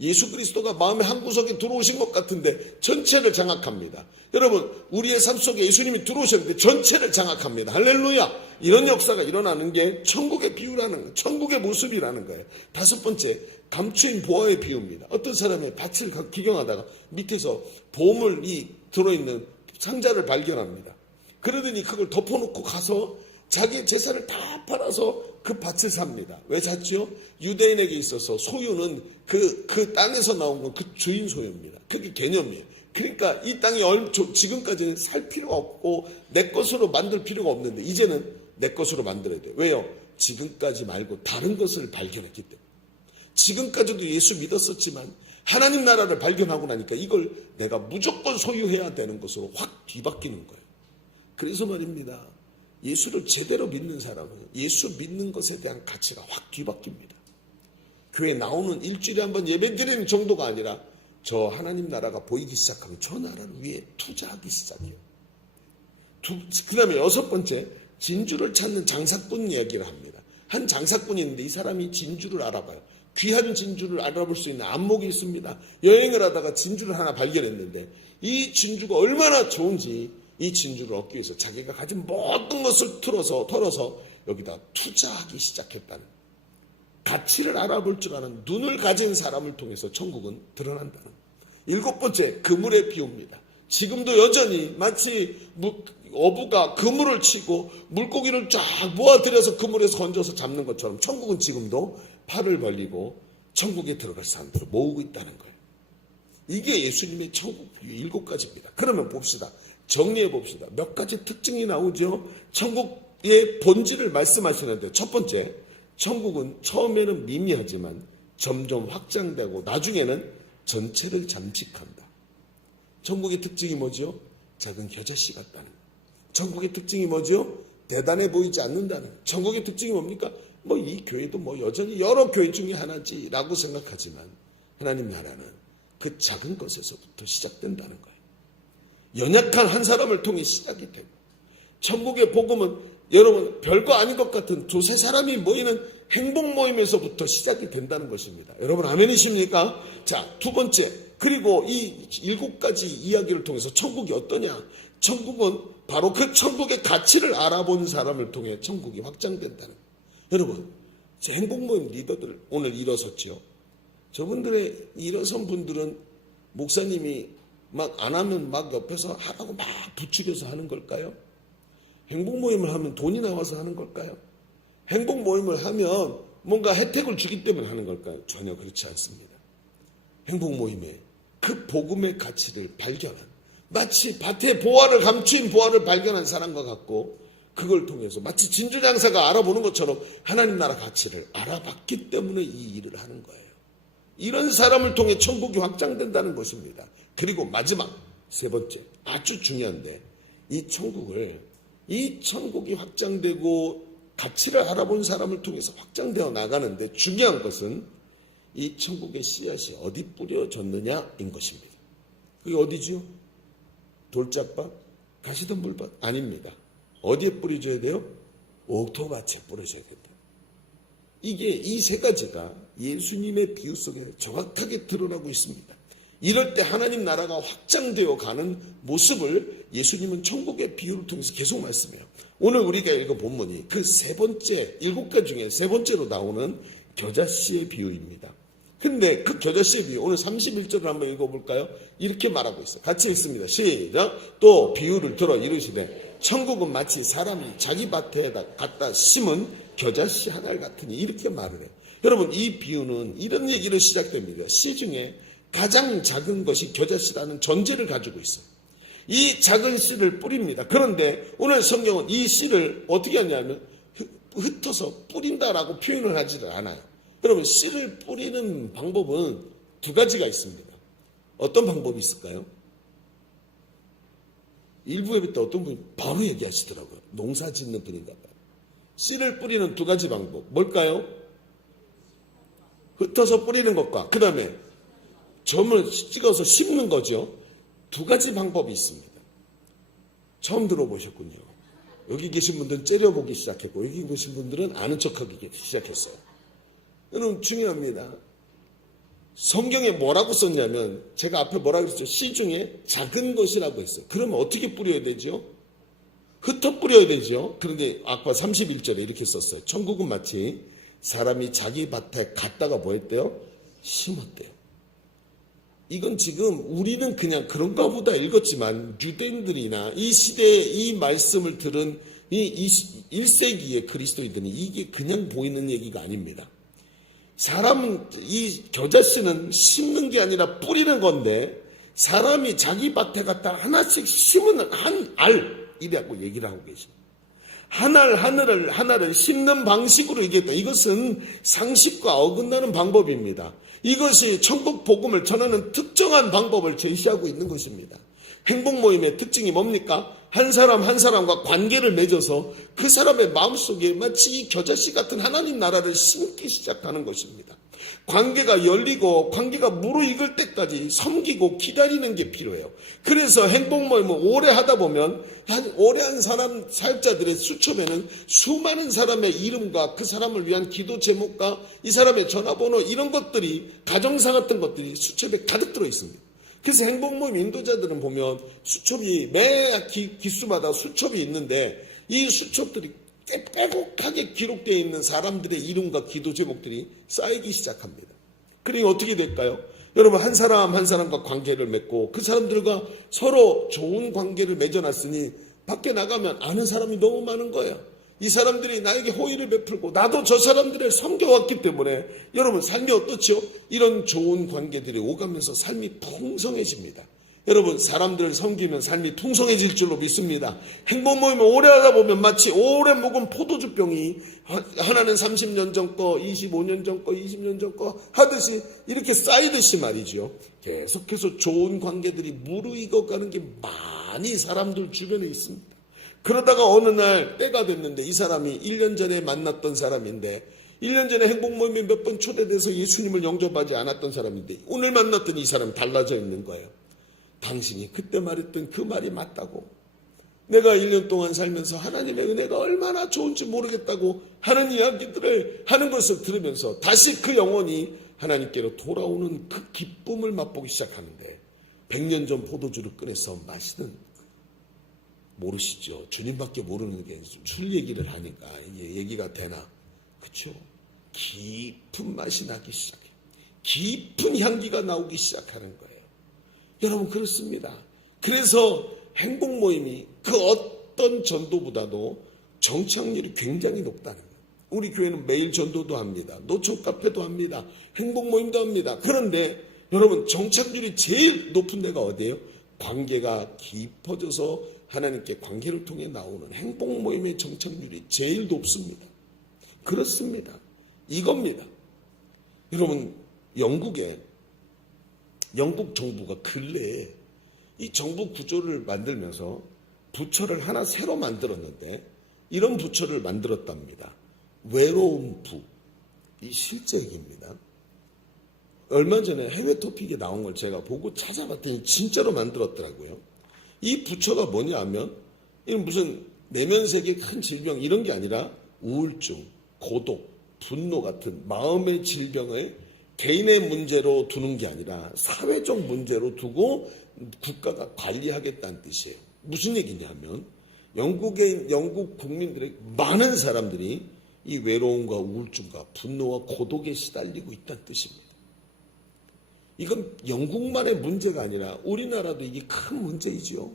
예수 그리스도가 마음의 한 구석에 들어오신 것 같은데 전체를 장악합니다. 여러분 우리의 삶 속에 예수님이 들어오셨는데 전체를 장악합니다. 할렐루야. 이런 역사가 일어나는 게 천국의 비유라는 거예요. 천국의 모습이라는 거예요. 다섯 번째, 감추인 보화의 비유입니다. 어떤 사람이 밭을 기경하다가 밑에서 보물이 들어있는 상자를 발견합니다. 그러더니 그걸 덮어놓고 가서 자기 재산을 다 팔아서 그 밭을 삽니다. 왜 샀지요? 유대인에게 있어서 소유는 그 땅에서 나온 건 그 주인 소유입니다. 그게 개념이에요. 그러니까 이 땅이 지금까지는 살 필요가 없고 내 것으로 만들 필요가 없는데 이제는 내 것으로 만들어야 돼요. 왜요? 지금까지 말고 다른 것을 발견했기 때문에. 지금까지도 예수 믿었었지만 하나님 나라를 발견하고 나니까 이걸 내가 무조건 소유해야 되는 것으로 확 뒤바뀌는 거예요. 그래서 말입니다. 예수를 제대로 믿는 사람은 예수 믿는 것에 대한 가치가 확 뒤바뀝니다. 교회 나오는 일주일에 한 번 예배 드리는 정도가 아니라 저 하나님 나라가 보이기 시작하면 저 나라를 위해 투자하기 시작해요. 그 다음에 여섯 번째, 진주를 찾는 장사꾼 이야기를 합니다. 한 장사꾼이 있는데 이 사람이 진주를 알아봐요. 귀한 진주를 알아볼 수 있는 안목이 있습니다. 여행을 하다가 진주를 하나 발견했는데 이 진주가 얼마나 좋은지 이 진주를 얻기 위해서 자기가 가진 모든 것을 털어서 여기다 투자하기 시작했다는, 가치를 알아볼 줄 아는 눈을 가진 사람을 통해서 천국은 드러난다는. 일곱 번째, 그물의 비유입니다. 지금도 여전히 마치 어부가 그물을 치고 물고기를 쫙 모아들여서 그물에서 건져서 잡는 것처럼 천국은 지금도 팔을 벌리고 천국에 들어갈 사람들을 모으고 있다는 거예요. 이게 예수님의 천국 비유 7가지입니다. 그러면 봅시다. 정리해 봅시다. 몇 가지 특징이 나오죠. 천국의 본질을 말씀하시는데 첫 번째, 천국은 처음에는 미미하지만 점점 확장되고 나중에는 전체를 잠식한다. 천국의 특징이 뭐죠? 작은 겨자씨 같다는. 천국의 특징이 뭐죠? 대단해 보이지 않는다는. 천국의 특징이 뭡니까? 이 교회도 여전히 여러 교회 중에 하나지라고 생각하지만 하나님 나라는 그 작은 것에서부터 시작된다는 거예요. 연약한 한 사람을 통해 시작이 되고, 천국의 복음은 여러분 별거 아닌 것 같은 두세 사람이 모이는 행복 모임에서부터 시작이 된다는 것입니다. 여러분 아멘이십니까? 자, 두 번째, 그리고 이 7가지 이야기를 통해서 천국이 어떠냐? 천국은 바로 그 천국의 가치를 알아본 사람을 통해 천국이 확장된다는 거예요. 여러분, 제 행복 모임 리더들 오늘 일어섰죠. 저분들의 일어선 분들은 목사님이 막 안 하면 막 옆에서 하라고 막 부추겨서 하는 걸까요? 행복 모임을 하면 돈이 나와서 하는 걸까요? 행복 모임을 하면 뭔가 혜택을 주기 때문에 하는 걸까요? 전혀 그렇지 않습니다. 행복 모임에 그 복음의 가치를 발견한, 마치 밭에 보화를 감추인 보화를 발견한 사람과 같고, 그걸 통해서 마치 진주장사가 알아보는 것처럼 하나님 나라 가치를 알아봤기 때문에 이 일을 하는 거예요. 이런 사람을 통해 천국이 확장된다는 것입니다. 그리고 마지막 세 번째, 아주 중요한데, 이 천국이 확장되고 가치를 알아본 사람을 통해서 확장되어 나가는데 중요한 것은 이 천국의 씨앗이 어디 뿌려졌느냐인 것입니다. 그게 어디지요? 돌짝밭? 가시덤불밭? 아닙니다. 어디에 뿌려져야 돼요? 옥토밭에 뿌려져야 된다. 이게 이 세 가지가 예수님의 비유 속에 정확하게 드러나고 있습니다. 이럴 때 하나님 나라가 확장되어 가는 모습을 예수님은 천국의 비유를 통해서 계속 말씀해요. 오늘 우리가 읽은 본문이 그 세 번째, 7가지 중에 세 번째로 나오는 겨자씨의 비유입니다. 근데 그 겨자씨의 비유, 오늘 31절을 한번 읽어볼까요? 이렇게 말하고 있어요. 같이 읽습니다. 시작. 또 비유를 들어 이르시되 천국은 마치 사람이 자기 밭에 갖다 심은 겨자씨 하나 같으니, 이렇게 말을 해요. 여러분, 이 비유는 이런 얘기로 시작됩니다. 씨 중에 가장 작은 것이 겨자씨라는 전제를 가지고 있어요. 이 작은 씨를 뿌립니다. 그런데 오늘 성경은 이 씨를 어떻게 하냐면 흩어서 뿌린다라고 표현을 하지를 않아요. 여러분, 씨를 뿌리는 방법은 두 가지가 있습니다. 어떤 방법이 있을까요? 일부 예배 때 어떤 분이 바로 얘기하시더라고요. 농사 짓는 분인가 봐요. 씨를 뿌리는 두 가지 방법. 뭘까요? 흩어서 뿌리는 것과 그 다음에 점을 찍어서 심는 거죠. 두 가지 방법이 있습니다. 처음 들어보셨군요. 여기 계신 분들은 째려보기 시작했고, 여기 계신 분들은 아는 척하기 시작했어요. 여러분, 중요합니다. 성경에 뭐라고 썼냐면, 제가 앞에 뭐라고 했죠? 씨 중에 작은 것이라고 했어요. 그러면 어떻게 뿌려야 되죠? 흩어 뿌려야 되죠. 그런데 아까 31절에 이렇게 썼어요. 천국은 마치 사람이 자기 밭에 갖다가 뭐 했대요? 심었대요. 이건 지금 우리는 그냥 그런가 보다 읽었지만, 유대인들이나 이 시대에 이 말씀을 들은 이 1세기의 그리스도인들은 이게 그냥 보이는 얘기가 아닙니다. 사람은, 이 겨자씨는 심는 게 아니라 뿌리는 건데, 사람이 자기 밭에 갖다 하나씩 심은 한 알이라고 얘기를 하고 계십니다. 하나를 심는 방식으로 얘기했다. 이것은 상식과 어긋나는 방법입니다. 이것이 천국 복음을 전하는 특정한 방법을 제시하고 있는 것입니다. 행복 모임의 특징이 뭡니까? 한 사람 한 사람과 관계를 맺어서 그 사람의 마음속에 마치 이 겨자씨 같은 하나님 나라를 심기 시작하는 것입니다. 관계가 열리고 관계가 무르익을 때까지 섬기고 기다리는 게 필요해요. 그래서 행복 모임을 오래 하다 보면 오래 한 사람 사역자들의 수첩에는 수많은 사람의 이름과 그 사람을 위한 기도 제목과 이 사람의 전화번호, 이런 것들이, 가정사 같은 것들이 수첩에 가득 들어 있습니다. 그래서 행복 모임 인도자들은 보면 수첩이 매 기수마다 수첩이 있는데, 이 수첩들이 빼곡하게 기록되어 있는 사람들의 이름과 기도 제목들이 쌓이기 시작합니다. 그리고 어떻게 될까요? 여러분, 한 사람 한 사람과 관계를 맺고 그 사람들과 서로 좋은 관계를 맺어놨으니 밖에 나가면 아는 사람이 너무 많은 거예요. 이 사람들이 나에게 호의를 베풀고 나도 저 사람들을 섬겨왔기 때문에 여러분, 삶이 어떻죠? 이런 좋은 관계들이 오가면서 삶이 풍성해집니다. 여러분, 사람들을 섬기면 삶이 풍성해질 줄로 믿습니다. 행복 모임을 오래 하다 보면 마치 오래 묵은 포도주병이 하나는 30년 전 거, 25년 전 거, 20년 전 거 하듯이 이렇게 쌓이듯이 말이죠. 계속해서 좋은 관계들이 무르익어가는 게 많이 사람들 주변에 있습니다. 그러다가 어느 날 때가 됐는데, 이 사람이 1년 전에 만났던 사람인데, 1년 전에 행복 모임에 몇 번 초대돼서 예수님을 영접하지 않았던 사람인데, 오늘 만났던 이 사람이 달라져 있는 거예요. 당신이 그때 말했던 그 말이 맞다고, 내가 1년 동안 살면서 하나님의 은혜가 얼마나 좋은지 모르겠다고 하는 이야기들을 하는 것을 들으면서 다시 그 영혼이 하나님께로 돌아오는 그 기쁨을 맛보기 시작하는데, 100년 전 포도주를 꺼내서 마시는, 모르시죠? 주님밖에 모르는 게 술 얘기를 하니까 이게 얘기가 되나? 그렇죠? 깊은 맛이 나기 시작해요. 깊은 향기가 나오기 시작하는 거예요. 여러분 그렇습니다. 그래서 행복 모임이 그 어떤 전도보다도 정착률이 굉장히 높다는 거예요. 우리 교회는 매일 전도도 합니다. 노천 카페도 합니다. 행복 모임도 합니다. 그런데 여러분 정착률이 제일 높은 데가 어디예요? 관계가 깊어져서 하나님께 관계를 통해 나오는 행복 모임의 정착률이 제일 높습니다. 그렇습니다. 이겁니다. 여러분 영국 정부가 근래에 이 정부 구조를 만들면서 부처를 하나 새로 만들었는데 이런 부처를 만들었답니다. 외로움 부. 이 실제 얘기입니다. 얼마 전에 해외 토픽에 나온 걸 제가 보고 찾아봤더니 진짜로 만들었더라고요. 이 부처가 뭐냐면 이건 무슨 내면세계 큰 질병 이런 게 아니라 우울증, 고독, 분노 같은 마음의 질병을 개인의 문제로 두는 게 아니라 사회적 문제로 두고 국가가 관리하겠다는 뜻이에요. 무슨 얘기냐면 영국 국민들의 많은 사람들이 이 외로움과 우울증과 분노와 고독에 시달리고 있다는 뜻입니다. 이건 영국만의 문제가 아니라 우리나라도 이게 큰 문제이죠.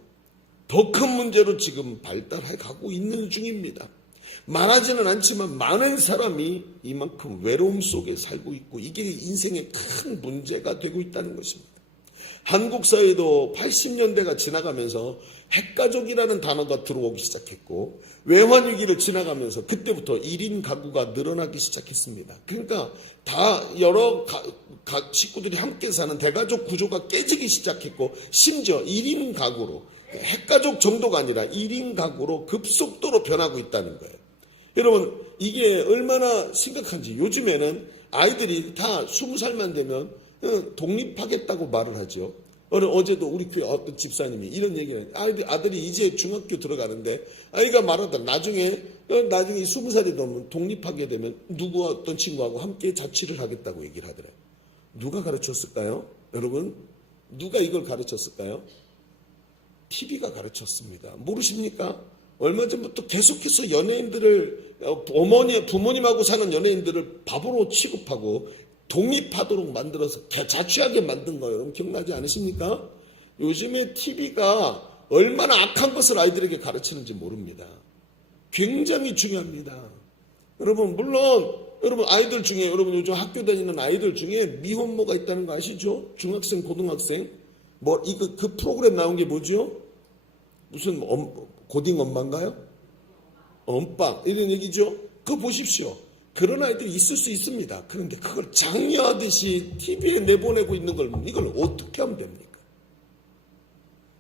더 큰 문제로 지금 발달해 가고 있는 중입니다. 말하지는 않지만 많은 사람이 이만큼 외로움 속에 살고 있고 이게 인생의 큰 문제가 되고 있다는 것입니다. 한국 사회도 80년대가 지나가면서 핵가족이라는 단어가 들어오기 시작했고 외환위기를 지나가면서 그때부터 1인 가구가 늘어나기 시작했습니다. 그러니까 다 여러 식구들이 함께 사는 대가족 구조가 깨지기 시작했고 심지어 1인 가구로 핵가족 정도가 아니라 1인 가구로 급속도로 변하고 있다는 거예요. 여러분 이게 얼마나 심각한지 요즘에는 아이들이 다 20살만 되면 독립하겠다고 말을 하죠. 어제도 우리 교회 어떤 집사님이 이런 얘기를 해요. 아들이 이제 중학교 들어가는데 아이가 말하다 나중에 20살이 넘으면 독립하게 되면 누구와 어떤 친구하고 함께 자취를 하겠다고 얘기를 하더래요. 누가 가르쳤을까요? 여러분 누가 이걸 가르쳤을까요? TV가 가르쳤습니다. 모르십니까? 얼마 전부터 계속해서 연예인들을 부모님하고 사는 연예인들을 바보로 취급하고 독립하도록 만들어서 자취하게 만든 거예요. 여러분 기억나지 않으십니까? 요즘에 TV가 얼마나 악한 것을 아이들에게 가르치는지 모릅니다. 굉장히 중요합니다. 여러분 물론 여러분 아이들 중에 여러분 요즘 학교 다니는 아이들 중에 미혼모가 있다는 거 아시죠? 중학생, 고등학생 그 프로그램 나온 게 뭐죠? 무슨 고딩 엄마인가요? 엄빵 이런 얘기죠. 그거 보십시오. 그런 아이들이 있을 수 있습니다. 그런데 그걸 장려하듯이 TV에 내보내고 있는 걸 이걸 어떻게 하면 됩니까?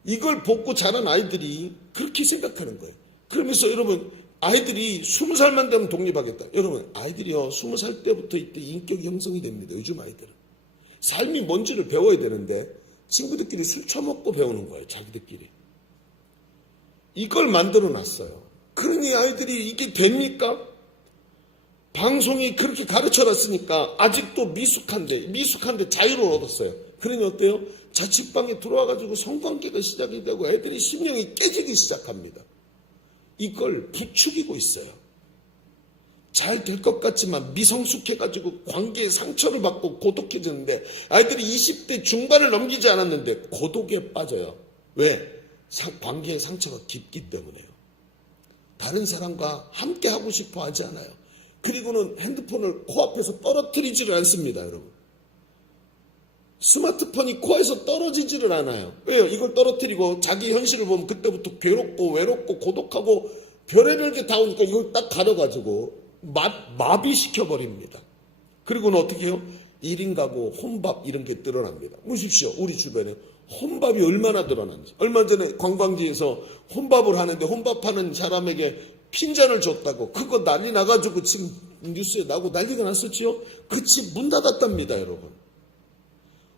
이걸 보고 자란 아이들이 그렇게 생각하는 거예요. 그러면서 여러분 아이들이 20살만 되면 독립하겠다. 여러분 아이들이요 20살 때부터 이때 인격이 형성이 됩니다. 요즘 아이들은. 삶이 뭔지를 배워야 되는데 친구들끼리 술 처먹고 배우는 거예요. 자기들끼리. 이걸 만들어 놨어요. 그러니 아이들이 이게 됩니까? 방송이 그렇게 가르쳐 놨으니까 아직도 미숙한데 자유를 얻었어요. 그러니 어때요? 자취방에 들어와가지고 성관계가 시작이 되고 애들이 심령이 깨지기 시작합니다. 이걸 부추기고 있어요. 잘 될 것 같지만 미성숙해가지고 관계에 상처를 받고 고독해지는데 아이들이 20대 중반을 넘기지 않았는데 고독에 빠져요. 왜? 관계의 상처가 깊기 때문에요. 다른 사람과 함께 하고 싶어 하지 않아요. 그리고는 핸드폰을 코앞에서 떨어뜨리지를 않습니다, 여러분. 스마트폰이 코에서 떨어지지를 않아요. 왜요? 이걸 떨어뜨리고 자기 현실을 보면 그때부터 괴롭고 외롭고 고독하고 별의별 게 다 오니까 이걸 딱 가려가지고 마비시켜버립니다. 그리고는 어떻게 해요? 1인 가구, 혼밥 이런 게 늘어납니다. 보십시오. 우리 주변에 혼밥이 얼마나 늘어났는지. 얼마 전에 관광지에서 혼밥을 하는데 혼밥하는 사람에게 핀잔을 줬다고 그거 난리 나가지고 지금 뉴스에 나오고 난리가 났었지요. 그 집 문 닫았답니다, 여러분.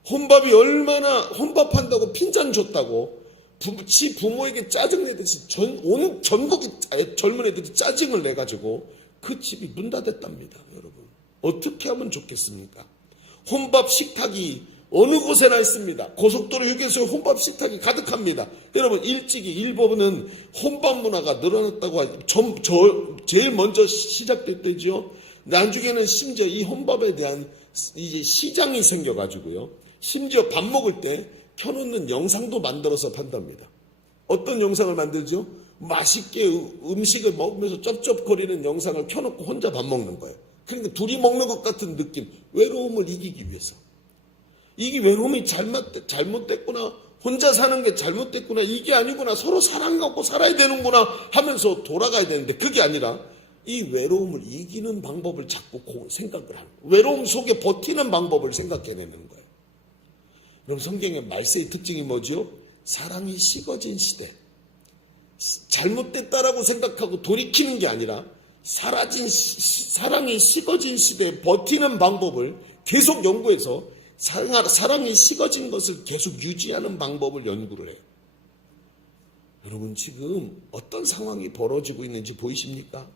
혼밥이 얼마나 혼밥한다고 핀잔 줬다고 부모에게 짜증내듯이 온 전국의 젊은 애들이 짜증을 내가지고 그 집이 문 닫았답니다, 여러분. 어떻게 하면 좋겠습니까? 혼밥 식탁이 어느 곳에나 있습니다. 고속도로 휴게소에 혼밥 식탁이 가득합니다. 여러분 일찍이 일본은 혼밥 문화가 늘어났다고 제일 먼저 시작됐대죠. 나중에는 심지어 이 혼밥에 대한 이제 시장이 생겨가지고요. 심지어 밥 먹을 때 켜놓는 영상도 만들어서 판답니다. 어떤 영상을 만들죠? 맛있게 음식을 먹으면서 쩝쩝거리는 영상을 켜놓고 혼자 밥 먹는 거예요. 그러니까 둘이 먹는 것 같은 느낌. 외로움을 이기기 위해서. 이게 외로움이 잘못됐구나. 혼자 사는 게 잘못됐구나. 이게 아니구나. 서로 사랑 갖고 살아야 되는구나 하면서 돌아가야 되는데 그게 아니라 이 외로움을 이기는 방법을 자꾸 생각을 하는 거예요. 외로움 속에 버티는 방법을 생각해내는 거예요. 그럼 성경의 말세의 특징이 뭐죠? 사랑이 식어진 시대. 잘못됐다라고 생각하고 돌이키는 게 아니라 사랑이 식어진 시대에 버티는 방법을 계속 연구해서 사랑이 식어진 것을 계속 유지하는 방법을 연구를 해요. 여러분 지금 어떤 상황이 벌어지고 있는지 보이십니까?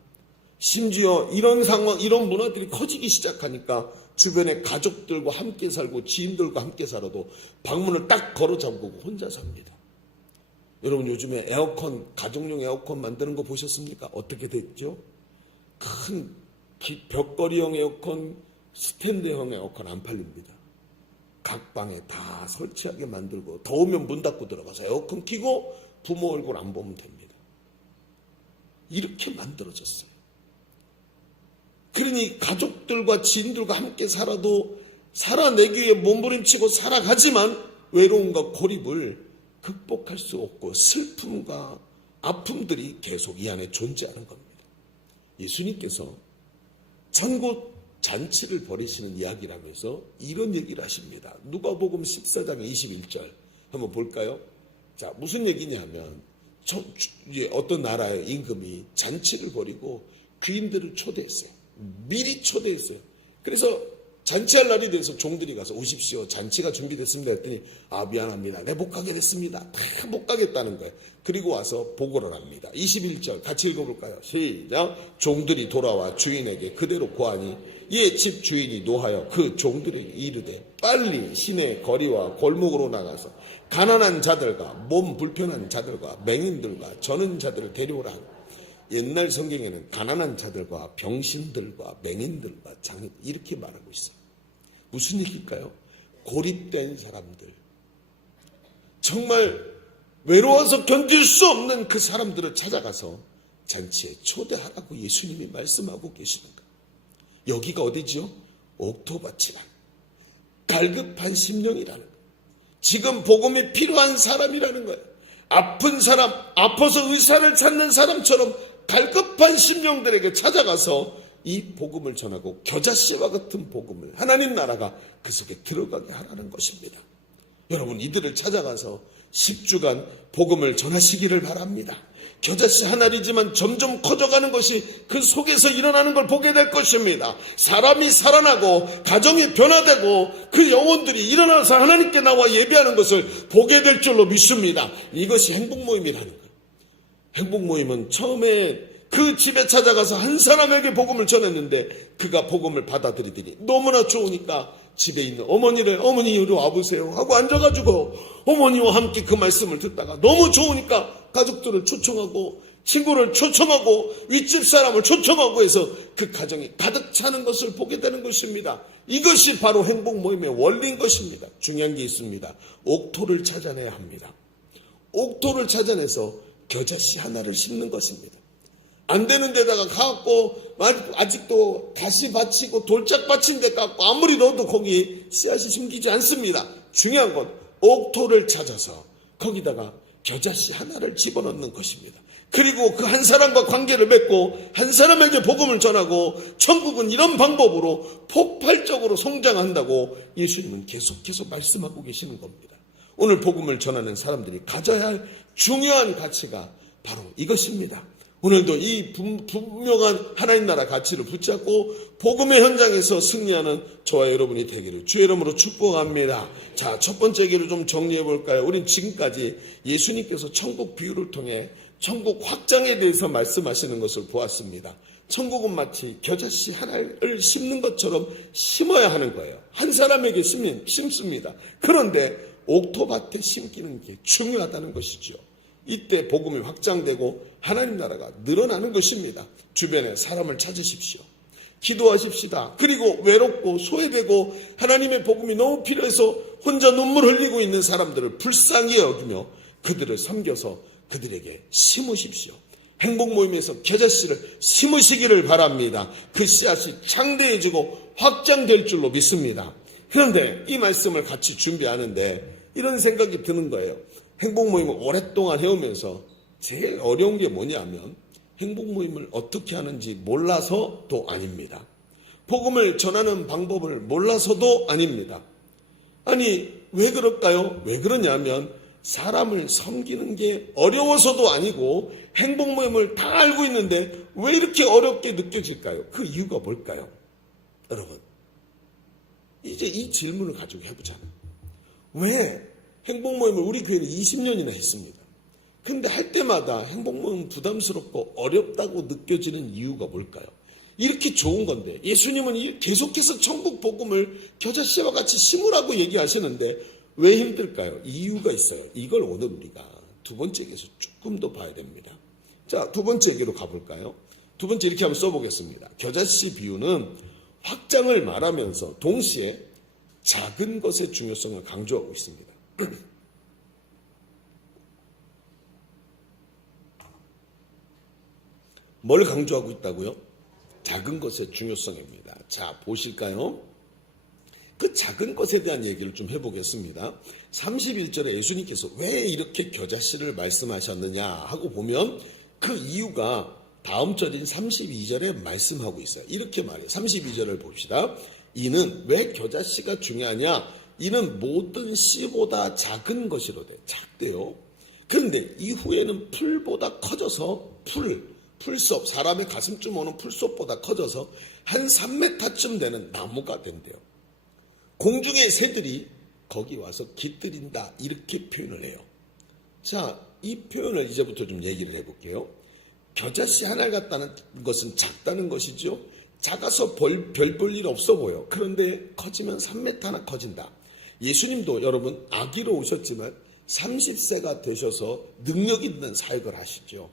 심지어 이런 상황, 이런 문화들이 커지기 시작하니까 주변에 가족들과 함께 살고 지인들과 함께 살아도 방문을 딱 걸어 잠그고 혼자 삽니다. 여러분 요즘에 에어컨, 가정용 에어컨 만드는 거 보셨습니까? 어떻게 됐죠? 큰 벽걸이형 에어컨, 스탠드형 에어컨 안 팔립니다. 각 방에 다 설치하게 만들고 더우면 문 닫고 들어가서 에어컨 켜고 부모 얼굴 안 보면 됩니다. 이렇게 만들어졌어요. 그러니 가족들과 지인들과 함께 살아도 살아내기 위해 몸부림치고 살아가지만 외로움과 고립을 극복할 수 없고 슬픔과 아픔들이 계속 이 안에 존재하는 겁니다. 예수님께서 천국 잔치를 벌이시는 이야기라면서 이런 얘기를 하십니다. 누가복음 14장 21절 한번 볼까요? 자, 무슨 얘기냐면 어떤 나라의 임금이 잔치를 벌이고 귀인들을 초대했어요. 미리 초대했어요. 그래서 잔치할 날이 돼서 종들이 가서 오십시오. 잔치가 준비됐습니다 했더니 미안합니다. 네, 못 가게 됐습니다. 다 못 가겠다는 거예요. 그리고 와서 보고를 합니다. 21절 같이 읽어볼까요? 시작. 종들이 돌아와 주인에게 그대로 고하니 이에 집 주인이 노하여 그 종들에게 이르되 빨리 시내 거리와 골목으로 나가서 가난한 자들과 몸 불편한 자들과 맹인들과 저는 자들을 데려오라. 옛날 성경에는 가난한 자들과 병신들과 맹인들과 장인 이렇게 말하고 있어요. 무슨 얘기일까요? 고립된 사람들, 정말 외로워서 견딜 수 없는 그 사람들을 찾아가서 잔치에 초대하라고 예수님이 말씀하고 계시는 거예요. 여기가 어디죠? 옥토밭이란 갈급한 심령이라는 거예요. 지금 복음이 필요한 사람이라는 거예요. 아픈 사람, 아파서 의사를 찾는 사람처럼 갈급한 심령들에게 찾아가서 이 복음을 전하고 겨자씨와 같은 복음을 하나님 나라가 그 속에 들어가게 하라는 것입니다. 여러분 이들을 찾아가서 10주간 복음을 전하시기를 바랍니다. 겨자씨 한 알이지만 점점 커져가는 것이 그 속에서 일어나는 걸 보게 될 것입니다. 사람이 살아나고 가정이 변화되고 그 영혼들이 일어나서 하나님께 나와 예배하는 것을 보게 될 줄로 믿습니다. 이것이 행복모임이라는 거예요. 행복모임은 처음에 그 집에 찾아가서 한 사람에게 복음을 전했는데 그가 복음을 받아들이더니 너무나 좋으니까 집에 있는 어머니를 어머니 이리 와보세요 하고 앉아가지고 어머니와 함께 그 말씀을 듣다가 너무 좋으니까 가족들을 초청하고 친구를 초청하고 윗집 사람을 초청하고 해서 그 가정이 가득 차는 것을 보게 되는 것입니다. 이것이 바로 행복모임의 원리인 것입니다. 중요한 게 있습니다. 옥토를 찾아내야 합니다. 옥토를 찾아내서 겨자씨 하나를 심는 것입니다. 안 되는 데다가 가갖고 아직도 다시 받치고 돌짝 받친 데 갖고 아무리 넣어도 거기 씨앗이 숨기지 않습니다. 중요한 건 옥토를 찾아서 거기다가 겨자씨 하나를 집어넣는 것입니다. 그리고 그 한 사람과 관계를 맺고 한 사람에게 복음을 전하고 천국은 이런 방법으로 폭발적으로 성장한다고 예수님은 계속해서 말씀하고 계시는 겁니다. 오늘 복음을 전하는 사람들이 가져야 할 중요한 가치가 바로 이것입니다. 오늘도 이 분명한 하나님 나라 가치를 붙잡고 복음의 현장에서 승리하는 저와 여러분이 되기를 주의 이름으로 축복합니다. 자, 첫 번째 얘기를 좀 정리해 볼까요? 우린 지금까지 예수님께서 천국 비유를 통해 천국 확장에 대해서 말씀하시는 것을 보았습니다. 천국은 마치 겨자씨 하나를 심는 것처럼 심어야 하는 거예요. 한 사람에게 심습니다. 그런데 옥토밭에 심기는 게 중요하다는 것이죠. 이때 복음이 확장되고 하나님 나라가 늘어나는 것입니다. 주변에 사람을 찾으십시오. 기도하십시다. 그리고 외롭고 소외되고 하나님의 복음이 너무 필요해서 혼자 눈물 흘리고 있는 사람들을 불쌍히 여기며 그들을 섬겨서 그들에게 심으십시오. 행복 모임에서 겨자씨를 심으시기를 바랍니다. 그 씨앗이 창대해지고 확장될 줄로 믿습니다. 그런데 이 말씀을 같이 준비하는데 이런 생각이 드는 거예요. 행복 모임을 오랫동안 해오면서 제일 어려운 게 뭐냐면 행복 모임을 어떻게 하는지 몰라서도 아닙니다. 복음을 전하는 방법을 몰라서도 아닙니다. 아니, 왜 그럴까요? 왜 그러냐면 사람을 섬기는 게 어려워서도 아니고 행복 모임을 다 알고 있는데 왜 이렇게 어렵게 느껴질까요? 그 이유가 뭘까요? 여러분, 이제 이 질문을 가지고 해보잖아요. 왜 행복 모임을 우리 교회는 20년이나 했습니다. 근데 할 때마다 행복 모임 부담스럽고 어렵다고 느껴지는 이유가 뭘까요? 이렇게 좋은 건데 예수님은 계속해서 천국 복음을 겨자씨와 같이 심으라고 얘기하시는데 왜 힘들까요? 이유가 있어요. 이걸 오늘 우리가 두 번째 얘기에서 조금 더 봐야 됩니다. 자, 두 번째 얘기로 가볼까요? 두 번째 이렇게 한번 써보겠습니다. 겨자씨 비유는 확장을 말하면서 동시에 작은 것의 중요성을 강조하고 있습니다. 뭘 강조하고 있다고요? 작은 것의 중요성입니다. 자, 보실까요? 그 작은 것에 대한 얘기를 좀 해보겠습니다. 31절에 예수님께서 왜 이렇게 겨자씨를 말씀하셨느냐 하고 보면 그 이유가 다음 절인 32절에 말씀하고 있어요. 이렇게 말해요. 32절을 봅시다. 이는 왜 겨자씨가 중요하냐? 이는 모든 씨보다 작은 것이로되 작대요. 그런데 이후에는 풀보다 커져서 풀숲, 사람의 가슴쯤 오는 풀숲보다 커져서 한 3m쯤 되는 나무가 된대요. 공중의 새들이 거기 와서 깃들인다 이렇게 표현을 해요. 자, 이 표현을 이제부터 좀 얘기를 해볼게요. 겨자씨 하나 같다는 것은 작다는 것이죠. 작아서 별 볼 일 없어 보여. 그런데 커지면 3m나 커진다. 예수님도 여러분 아기로 오셨지만 30세가 되셔서 능력 있는 사역을 하시죠.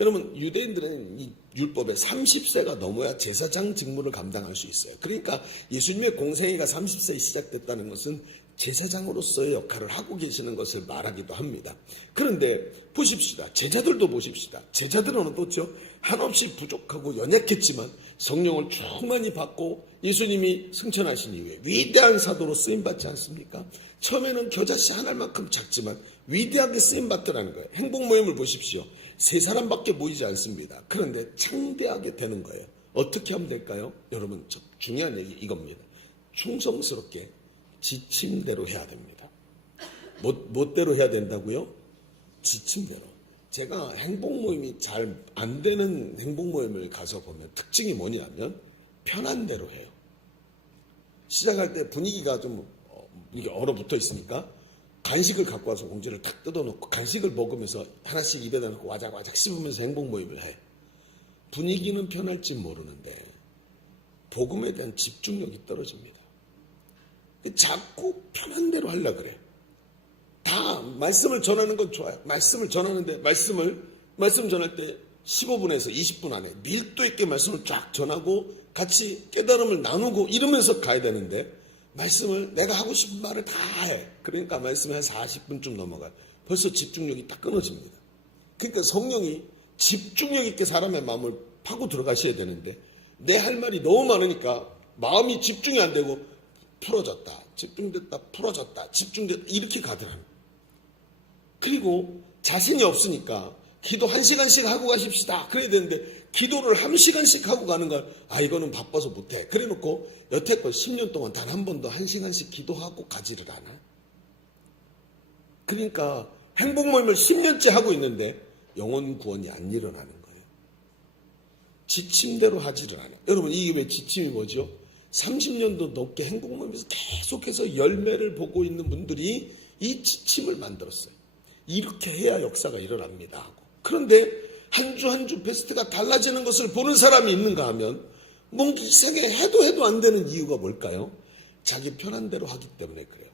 여러분 유대인들은 이 율법에 30세가 넘어야 제사장 직무를 감당할 수 있어요. 그러니까 예수님의 공생애가 30세에 시작됐다는 것은 제사장으로서의 역할을 하고 계시는 것을 말하기도 합니다. 그런데 보십시다. 제자들도 보십시다. 제자들은 어떻죠? 한없이 부족하고 연약했지만 성령을 충만히 받고 예수님이 승천하신 이후에 위대한 사도로 쓰임받지 않습니까? 처음에는 겨자씨 하나만큼 작지만 위대하게 쓰임받더라는 거예요. 행복 모임을 보십시오. 3사람밖에 모이지 않습니다. 그런데 창대하게 되는 거예요. 어떻게 하면 될까요? 여러분, 중요한 얘기 이겁니다. 충성스럽게 지침대로 해야 됩니다. 뭐대로 해야 된다고요? 지침대로. 제가 행복 모임이 잘 안 되는 행복 모임을 가서 보면 특징이 뭐냐면 편한 대로 해요. 시작할 때 분위기가 좀 이게 얼어붙어 있으니까 간식을 갖고 와서 봉지를 탁 뜯어놓고 간식을 먹으면서 하나씩 입에다 넣고 와작와작 씹으면서 행복 모임을 해. 분위기는 편할지 모르는데 복음에 대한 집중력이 떨어집니다. 자꾸 편한 대로 하려고 그래. 다 말씀을 전하는 건 좋아요. 말씀을 전하는데 말씀 전할 때 15분에서 20분 안에 밀도 있게 말씀을 쫙 전하고 같이 깨달음을 나누고 이러면서 가야 되는데 말씀을 내가 하고 싶은 말을 다 해. 그러니까 말씀이 한 40분쯤 넘어가요. 벌써 집중력이 딱 끊어집니다. 그러니까 성령이 집중력 있게 사람의 마음을 파고 들어가셔야 되는데 내 할 말이 너무 많으니까 마음이 집중이 안 되고 풀어졌다, 집중됐다, 풀어졌다, 집중됐다 이렇게 가더라고요. 그리고 자신이 없으니까 기도 1시간씩 하고 가십시다. 그래야 되는데 기도를 1시간씩 하고 가는 걸 이거는 바빠서 못해. 그래 놓고 여태껏 10년 동안 단 한 번도 1시간씩 기도하고 가지를 않아요. 그러니까 행복 모임을 10년째 하고 있는데 영혼 구원이 안 일어나는 거예요. 지침대로 하지를 않아요. 여러분 이게 왜 지침이 뭐죠? 30년도 넘게 행복 모임에서 계속해서 열매를 보고 있는 분들이 이 지침을 만들었어요. 이렇게 해야 역사가 일어납니다 하고. 그런데 한 주 한 주 베스트가 달라지는 것을 보는 사람이 있는가 하면 뭔가 이상하게 해도 안 되는 이유가 뭘까요? 자기 편한 대로 하기 때문에 그래요.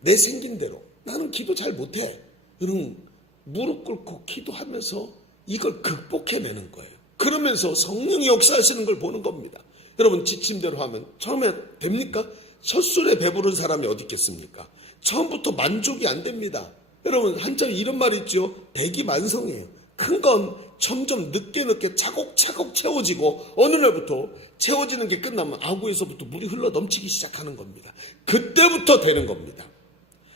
내 생긴 대로 나는 기도 잘 못해. 그럼 무릎 꿇고 기도하면서 이걸 극복해내는 거예요. 그러면서 성령이 역사하시는 걸 보는 겁니다. 여러분, 지침대로 하면 처음에 됩니까? 첫 술에 배부른 사람이 어디 있겠습니까? 처음부터 만족이 안 됩니다. 여러분, 한자로 이런 말이 있죠. 대기만성이에요. 큰 건 점점 늦게 차곡차곡 채워지고 어느 날부터 채워지는 게 끝나면 아구에서부터 물이 흘러 넘치기 시작하는 겁니다. 그때부터 되는 겁니다.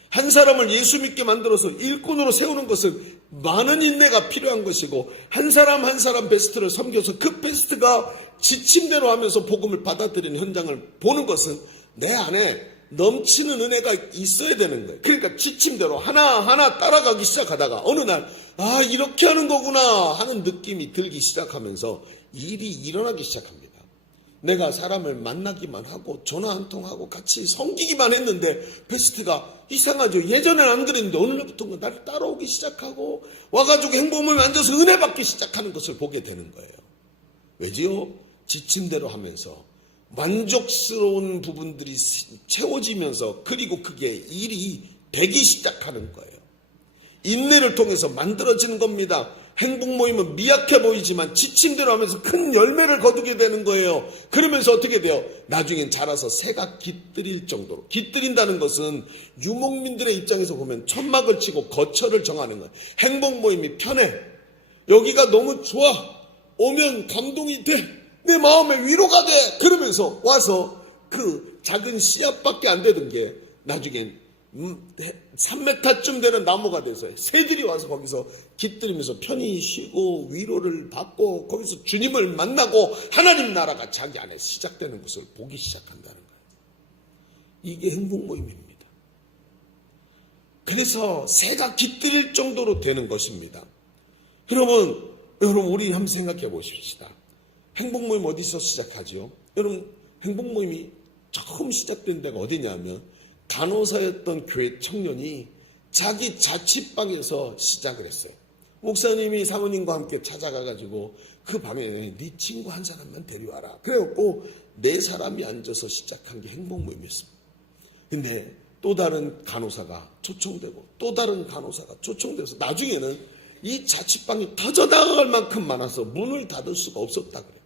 한 사람을 예수 믿게 만들어서 일꾼으로 세우는 것은 많은 인내가 필요한 것이고, 한 사람 한 사람 베스트를 섬겨서 그 베스트가 지침대로 하면서 복음을 받아들이는 현장을 보는 것은 내 안에 넘치는 은혜가 있어야 되는 거예요. 그러니까 지침대로 하나하나 따라가기 시작하다가 어느 날 이렇게 하는 거구나 하는 느낌이 들기 시작하면서 일이 일어나기 시작합니다. 내가 사람을 만나기만 하고 전화 한 통하고 같이 섬기기만 했는데 베스트가 이상하죠. 예전엔 안 그랬는데 어느 날부터 나를 따라오기 시작하고 와가지고 행복모임에 앉아서 은혜 받기 시작하는 것을 보게 되는 거예요. 왜지요? 지침대로 하면서 만족스러운 부분들이 채워지면서, 그리고 그게 일이 되기 시작하는 거예요. 인내를 통해서 만들어지는 겁니다. 행복모임은 미약해 보이지만 지침대로 하면서 큰 열매를 거두게 되는 거예요. 그러면서 어떻게 돼요? 나중엔 자라서 새가 깃들일 정도로. 깃들인다는 것은 유목민들의 입장에서 보면 천막을 치고 거처를 정하는 거예요. 행복모임이 편해. 여기가 너무 좋아. 오면 감동이 돼. 내 마음에 위로가 돼. 그러면서 와서 그 작은 씨앗밖에 안 되던 게 나중엔 3m쯤 되는 나무가 돼서 새들이 와서 거기서 깃들이면서 편히 쉬고 위로를 받고 거기서 주님을 만나고 하나님 나라가 자기 안에 시작되는 것을 보기 시작한다는 거예요. 이게 행복모임입니다. 그래서 새가 깃들일 정도로 되는 것입니다. 여러분 우리 한번 생각해 보십시다. 행복모임 어디서 시작하죠? 여러분, 행복모임이 처음 시작된 데가 어디냐면 간호사였던 교회 청년이 자기 자취방에서 시작을 했어요. 목사님이 사모님과 함께 찾아가가지고 그 방에 네 친구 한 사람만 데려와라. 그래갖고 4사람이 앉아서 시작한 게 행복모임이었습니다. 근데 또 다른 간호사가 초청되고 또 다른 간호사가 초청돼서 나중에는 이 자취방이 터져나갈 만큼 많아서 문을 닫을 수가 없었다 그래요.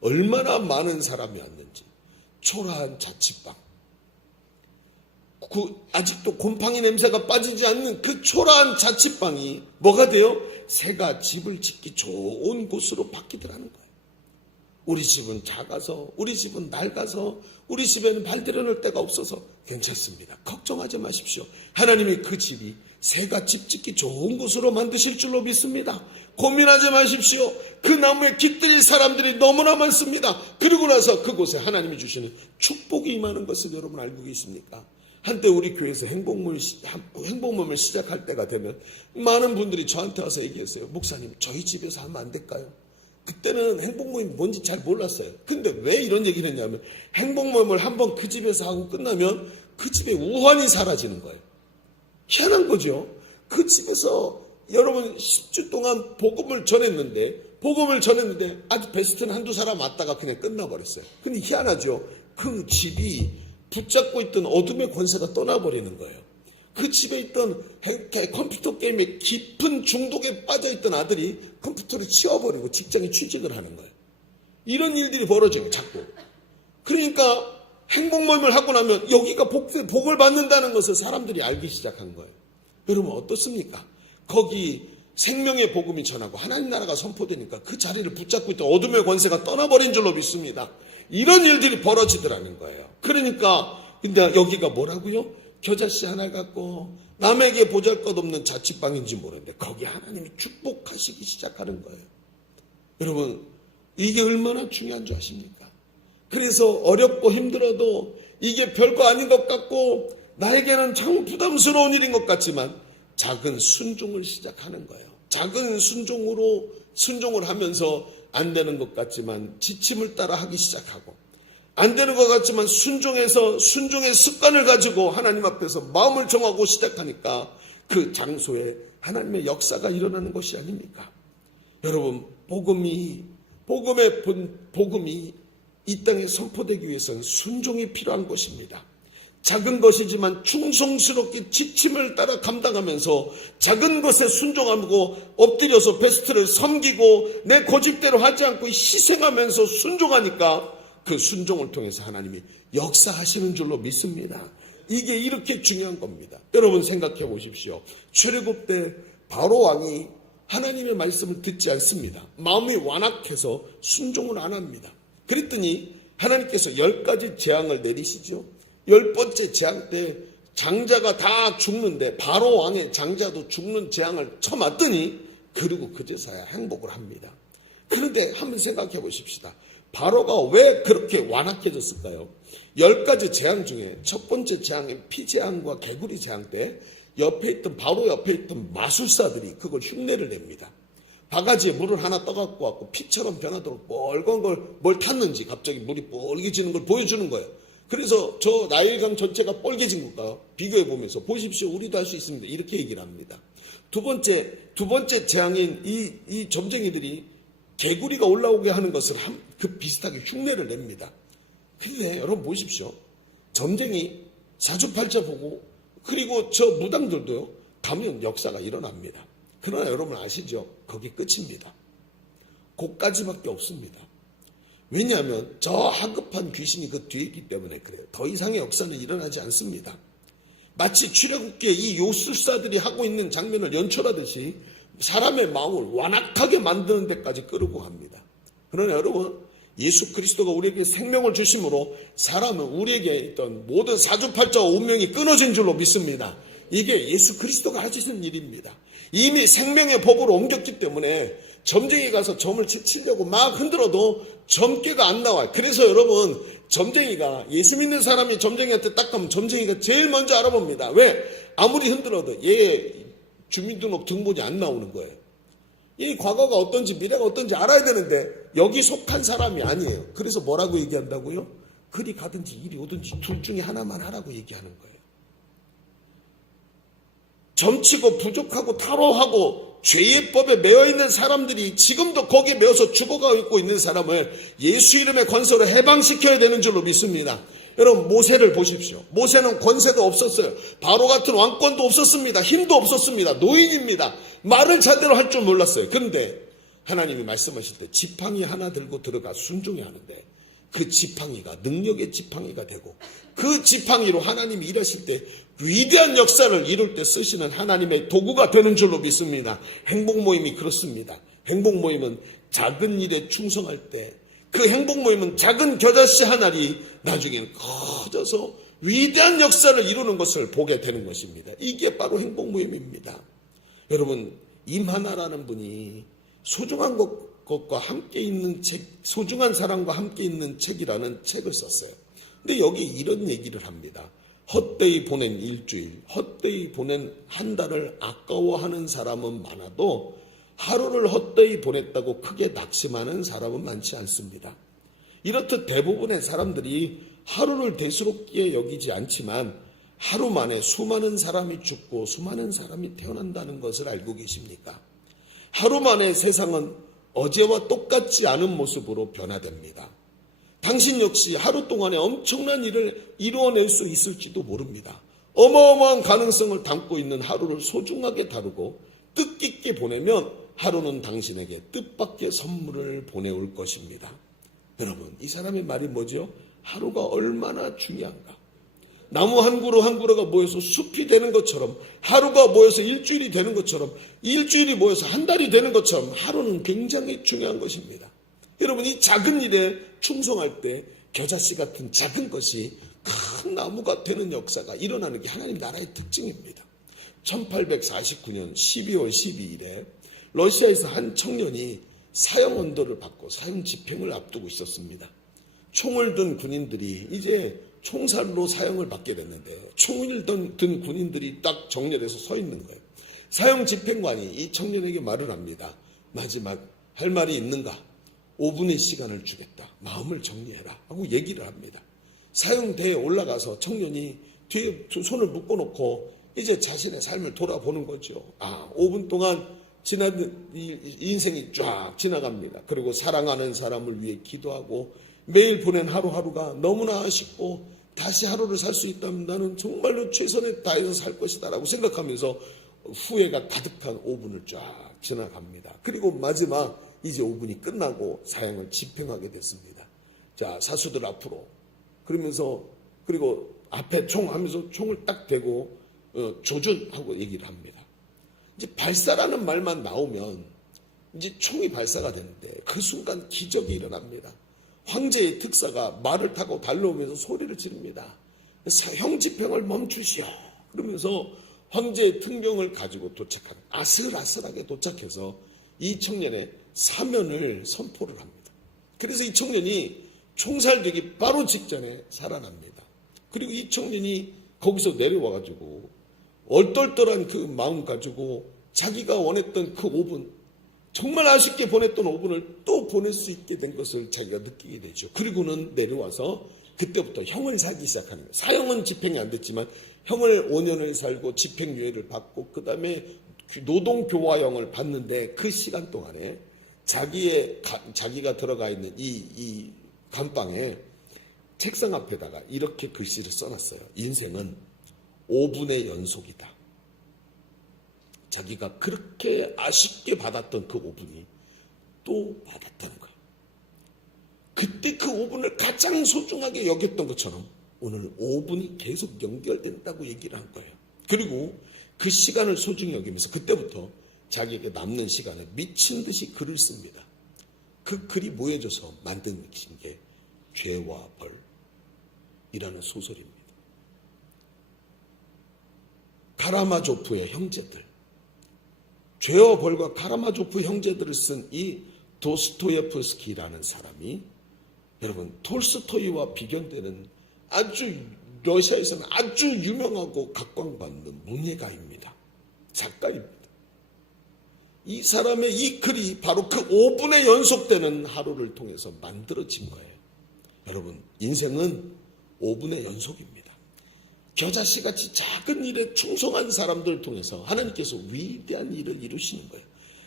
얼마나 많은 사람이 왔는지. 초라한 자취방. 아직도 곰팡이 냄새가 빠지지 않는 그 초라한 자취방이 뭐가 돼요? 새가 집을 짓기 좋은 곳으로 바뀌더라는 거예요. 우리 집은 작아서, 우리 집은 낡아서, 우리 집에는 발 들여놓을 데가 없어서 괜찮습니다. 걱정하지 마십시오. 하나님이 그 집이 새가 집 짓기 좋은 곳으로 만드실 줄로 믿습니다. 고민하지 마십시오. 그 나무에 깃들일 사람들이 너무나 많습니다. 그리고 나서 그곳에 하나님이 주시는 축복이 임하는 것을 여러분 알고 계십니까? 한때 우리 교회에서 행복모임을 시작할 때가 되면 많은 분들이 저한테 와서 얘기했어요. 목사님, 저희 집에서 하면 안 될까요? 그때는 행복모임 뭔지 잘 몰랐어요. 근데 왜 이런 얘기를 했냐면 행복모임을 한번 그 집에서 하고 끝나면 그 집에 우환이 사라지는 거예요. 희한한 거죠. 그 집에서 여러분 10주 동안 복음을 전했는데 아주 베스트는 한두 사람 왔다가 그냥 끝나버렸어요. 근데 희한하죠. 그 집이 붙잡고 있던 어둠의 권세가 떠나버리는 거예요. 그 집에 있던 컴퓨터 게임에 깊은 중독에 빠져있던 아들이 컴퓨터를 치워버리고 직장에 취직을 하는 거예요. 이런 일들이 벌어지고 자꾸. 그러니까 행복모임을 하고 나면 여기가 복을 받는다는 것을 사람들이 알기 시작한 거예요. 여러분 어떻습니까? 거기 생명의 복음이 전하고 하나님 나라가 선포되니까 그 자리를 붙잡고 있던 어둠의 권세가 떠나버린 줄로 믿습니다. 이런 일들이 벌어지더라는 거예요. 그러니까 근데 여기가 뭐라고요? 겨자씨 하나 갖고 남에게 보잘것없는 자취방인지 모르는데 거기 하나님이 축복하시기 시작하는 거예요. 여러분 이게 얼마나 중요한 줄 아십니까? 그래서 어렵고 힘들어도 이게 별거 아닌 것 같고 나에게는 참 부담스러운 일인 것 같지만 작은 순종을 시작하는 거예요. 작은 순종을 하면서 안 되는 것 같지만 지침을 따라 하기 시작하고 안 되는 것 같지만 순종의 습관을 가지고 하나님 앞에서 마음을 정하고 시작하니까 그 장소에 하나님의 역사가 일어나는 것이 아닙니까? 여러분 복음이 이 땅에 선포되기 위해서는 순종이 필요한 것입니다. 작은 것이지만 충성스럽게 지침을 따라 감당하면서 작은 것에 순종하고 엎드려서 베스트를 섬기고 내 고집대로 하지 않고 희생하면서 순종하니까 그 순종을 통해서 하나님이 역사하시는 줄로 믿습니다. 이게 이렇게 중요한 겁니다. 여러분 생각해 보십시오. 출애굽 때 바로 왕이 하나님의 말씀을 듣지 않습니다. 마음이 완악해서 순종을 안 합니다. 그랬더니 하나님께서 10가지 재앙을 내리시죠. 10번째 재앙 때 장자가 다 죽는데 바로 왕의 장자도 죽는 재앙을 쳐맞더니 그리고 그제서야 행복을 합니다. 그런데 한번 생각해 보십시다. 바로가 왜 그렇게 완악해졌을까요? 10가지 재앙 중에 첫 번째 재앙인 피재앙과 개구리 재앙 때 바로 옆에 있던 마술사들이 그걸 흉내를 냅니다. 바가지에 물을 하나 떠갖고 왔고 피처럼 변하도록 뻘건 걸 뭘 탔는지 갑자기 물이 뻘개지는 걸 보여주는 거예요. 그래서 저 나일강 전체가 뻘개진 것과 비교해 보면서 보십시오, 우리도 할 수 있습니다, 이렇게 얘기를 합니다. 두 번째 재앙인 이 점쟁이들이 개구리가 올라오게 하는 것을 그 비슷하게 흉내를 냅니다. 근데 여러분 보십시오, 점쟁이 사주팔자 보고 그리고 저 무당들도요 가면 역사가 일어납니다. 그러나 여러분 아시죠? 거기 끝입니다. 거기까지밖에 없습니다. 왜냐하면 저 하급한 귀신이 그 뒤에 있기 때문에 그래요. 더 이상의 역사는 일어나지 않습니다. 마치 출애굽기에 이 요술사들이 하고 있는 장면을 연출하듯이 사람의 마음을 완악하게 만드는 데까지 끌고 갑니다. 그러나 여러분, 예수 그리스도가 우리에게 생명을 주심으로 사람은 우리에게 있던 모든 사주팔자와 운명이 끊어진 줄로 믿습니다. 이게 예수 그리스도가 하시는 일입니다. 이미 생명의 법으로 옮겼기 때문에 점쟁이 가서 점을 치려고 막 흔들어도 점괘가 안 나와요. 그래서 여러분, 점쟁이가, 예수 믿는 사람이 점쟁이한테 딱 가면 점쟁이가 제일 먼저 알아봅니다. 왜? 아무리 흔들어도 얘 주민등록 등본이 안 나오는 거예요. 이 과거가 어떤지 미래가 어떤지 알아야 되는데 여기 속한 사람이 아니에요. 그래서 뭐라고 얘기한다고요? 그리 가든지 이리 오든지 둘 중에 하나만 하라고 얘기하는 거예요. 점치고 부족하고 타로하고 죄의 법에 매여있는 사람들이 지금도 거기에 매여서 죽어가고 있는 사람을 예수 이름의 권세로 해방시켜야 되는 줄로 믿습니다. 여러분, 모세를 보십시오. 모세는 권세도 없었어요. 바로 같은 왕권도 없었습니다. 힘도 없었습니다. 노인입니다. 말을 제대로 할 줄 몰랐어요. 그런데 하나님이 말씀하실 때 지팡이 하나 들고 들어가 순종해야 하는데 그 지팡이가 능력의 지팡이가 되고 그 지팡이로 하나님이 일하실 때 위대한 역사를 이룰 때 쓰시는 하나님의 도구가 되는 줄로 믿습니다. 행복 모임이 그렇습니다. 행복 모임은 작은 일에 충성할 때 그 행복 모임은 작은 겨자씨 하나리 나중에는 커져서 위대한 역사를 이루는 것을 보게 되는 것입니다. 이게 바로 행복 모임입니다. 여러분, 임하나라는 분이 소중한 것과 함께 있는 책, 소중한 사람과 함께 있는 책이라는 책을 썼어요. 근데 여기 이런 얘기를 합니다. 헛되이 보낸 일주일, 헛되이 보낸 한 달을 아까워하는 사람은 많아도 하루를 헛되이 보냈다고 크게 낙심하는 사람은 많지 않습니다. 이렇듯 대부분의 사람들이 하루를 대수롭게 여기지 않지만 하루 만에 수많은 사람이 죽고 수많은 사람이 태어난다는 것을 알고 계십니까? 하루 만에 세상은 어제와 똑같지 않은 모습으로 변화됩니다. 당신 역시 하루 동안에 엄청난 일을 이루어낼 수 있을지도 모릅니다. 어마어마한 가능성을 담고 있는 하루를 소중하게 다루고 뜻깊게 보내면 하루는 당신에게 뜻밖의 선물을 보내올 것입니다. 여러분, 이 사람의 말이 뭐죠? 하루가 얼마나 중요한가. 나무 한 그루 한 그루가 모여서 숲이 되는 것처럼, 하루가 모여서 일주일이 되는 것처럼, 일주일이 모여서 한 달이 되는 것처럼 하루는 굉장히 중요한 것입니다. 여러분, 이 작은 일에 충성할 때 겨자씨 같은 작은 것이 큰 나무가 되는 역사가 일어나는 게 하나님 나라의 특징입니다. 1849년 12월 12일에 러시아에서 한 청년이 사형 언도를 받고 사형 집행을 앞두고 있었습니다. 총을 든 군인들이 이제 총살로 사형을 받게 됐는데요. 총을 든 군인들이 딱 정렬해서 서 있는 거예요. 사형 집행관이 이 청년에게 말을 합니다. 마지막 할 말이 있는가? 5분의 시간을 주겠다. 마음을 정리해라. 하고 얘기를 합니다. 사형대에 올라가서 청년이 뒤에 두 손을 묶어놓고 이제 자신의 삶을 돌아보는 거죠. 5분 동안 지난 인생이 쫙 지나갑니다. 그리고 사랑하는 사람을 위해 기도하고 매일 보낸 하루하루가 너무나 아쉽고 다시 하루를 살 수 있다면 나는 정말로 최선을 다해서 살 것이다 라고 생각하면서 후회가 가득한 5분을 쫙 지나갑니다. 그리고 마지막 이제 5분이 끝나고 사형을 집행하게 됐습니다. 자, 사수들 앞으로 그러면서 그리고 앞에 총 하면서 총을 딱 대고 조준하고 얘기를 합니다. 이제 발사라는 말만 나오면 이제 총이 발사가 되는데 그 순간 기적이 일어납니다. 황제의 특사가 말을 타고 달려오면서 소리를 지릅니다. 형 집행을 멈추시오. 그러면서 황제의 특명을 가지고 도착한 아슬아슬하게 도착해서 이 청년의 사면을 선포를 합니다. 그래서 이 청년이 총살되기 바로 직전에 살아납니다. 그리고 이 청년이 거기서 내려와가지고 얼떨떨한 그 마음 가지고 자기가 원했던 그 5분, 정말 아쉽게 보냈던 5분을 또 보낼 수 있게 된 것을 자기가 느끼게 되죠. 그리고는 내려와서 그때부터 형을 살기 시작하는 거예요. 사형은 집행이 안 됐지만 형을 5년을 살고 집행유예를 받고 그 다음에 노동교화형을 받는데 그 시간 동안에 자기가 들어가 있는 이 감방에 책상 앞에다가 이렇게 글씨를 써놨어요. 인생은 5분의 연속이다. 자기가 그렇게 아쉽게 받았던 그 5분이 또 받았다는 거예요. 그때 그 5분을 가장 소중하게 여겼던 것처럼 오늘 5분이 계속 연결된다고 얘기를 한 거예요. 그리고 그 시간을 소중히 여기면서 그때부터 자기에게 남는 시간에 미친 듯이 글을 씁니다. 그 글이 모여져서 만든 게 죄와 벌이라는 소설입니다. 카라마조프의 형제들, 죄와 벌과 카라마조프 형제들을 쓴 이 도스토예프스키라는 사람이 여러분 톨스토이와 비견되는 아주 러시아에서는 아주 유명하고 각광받는 문예가입니다. 작가입니다. 이 사람의 이 글이 바로 그 5분에 연속되는 하루를 통해서 만들어진 거예요. 여러분 인생은 5분의 연속입니다. 겨자씨같이 작은 일에 충성한 사람들을 통해서 하나님께서 위대한 일을 이루시는 거예요.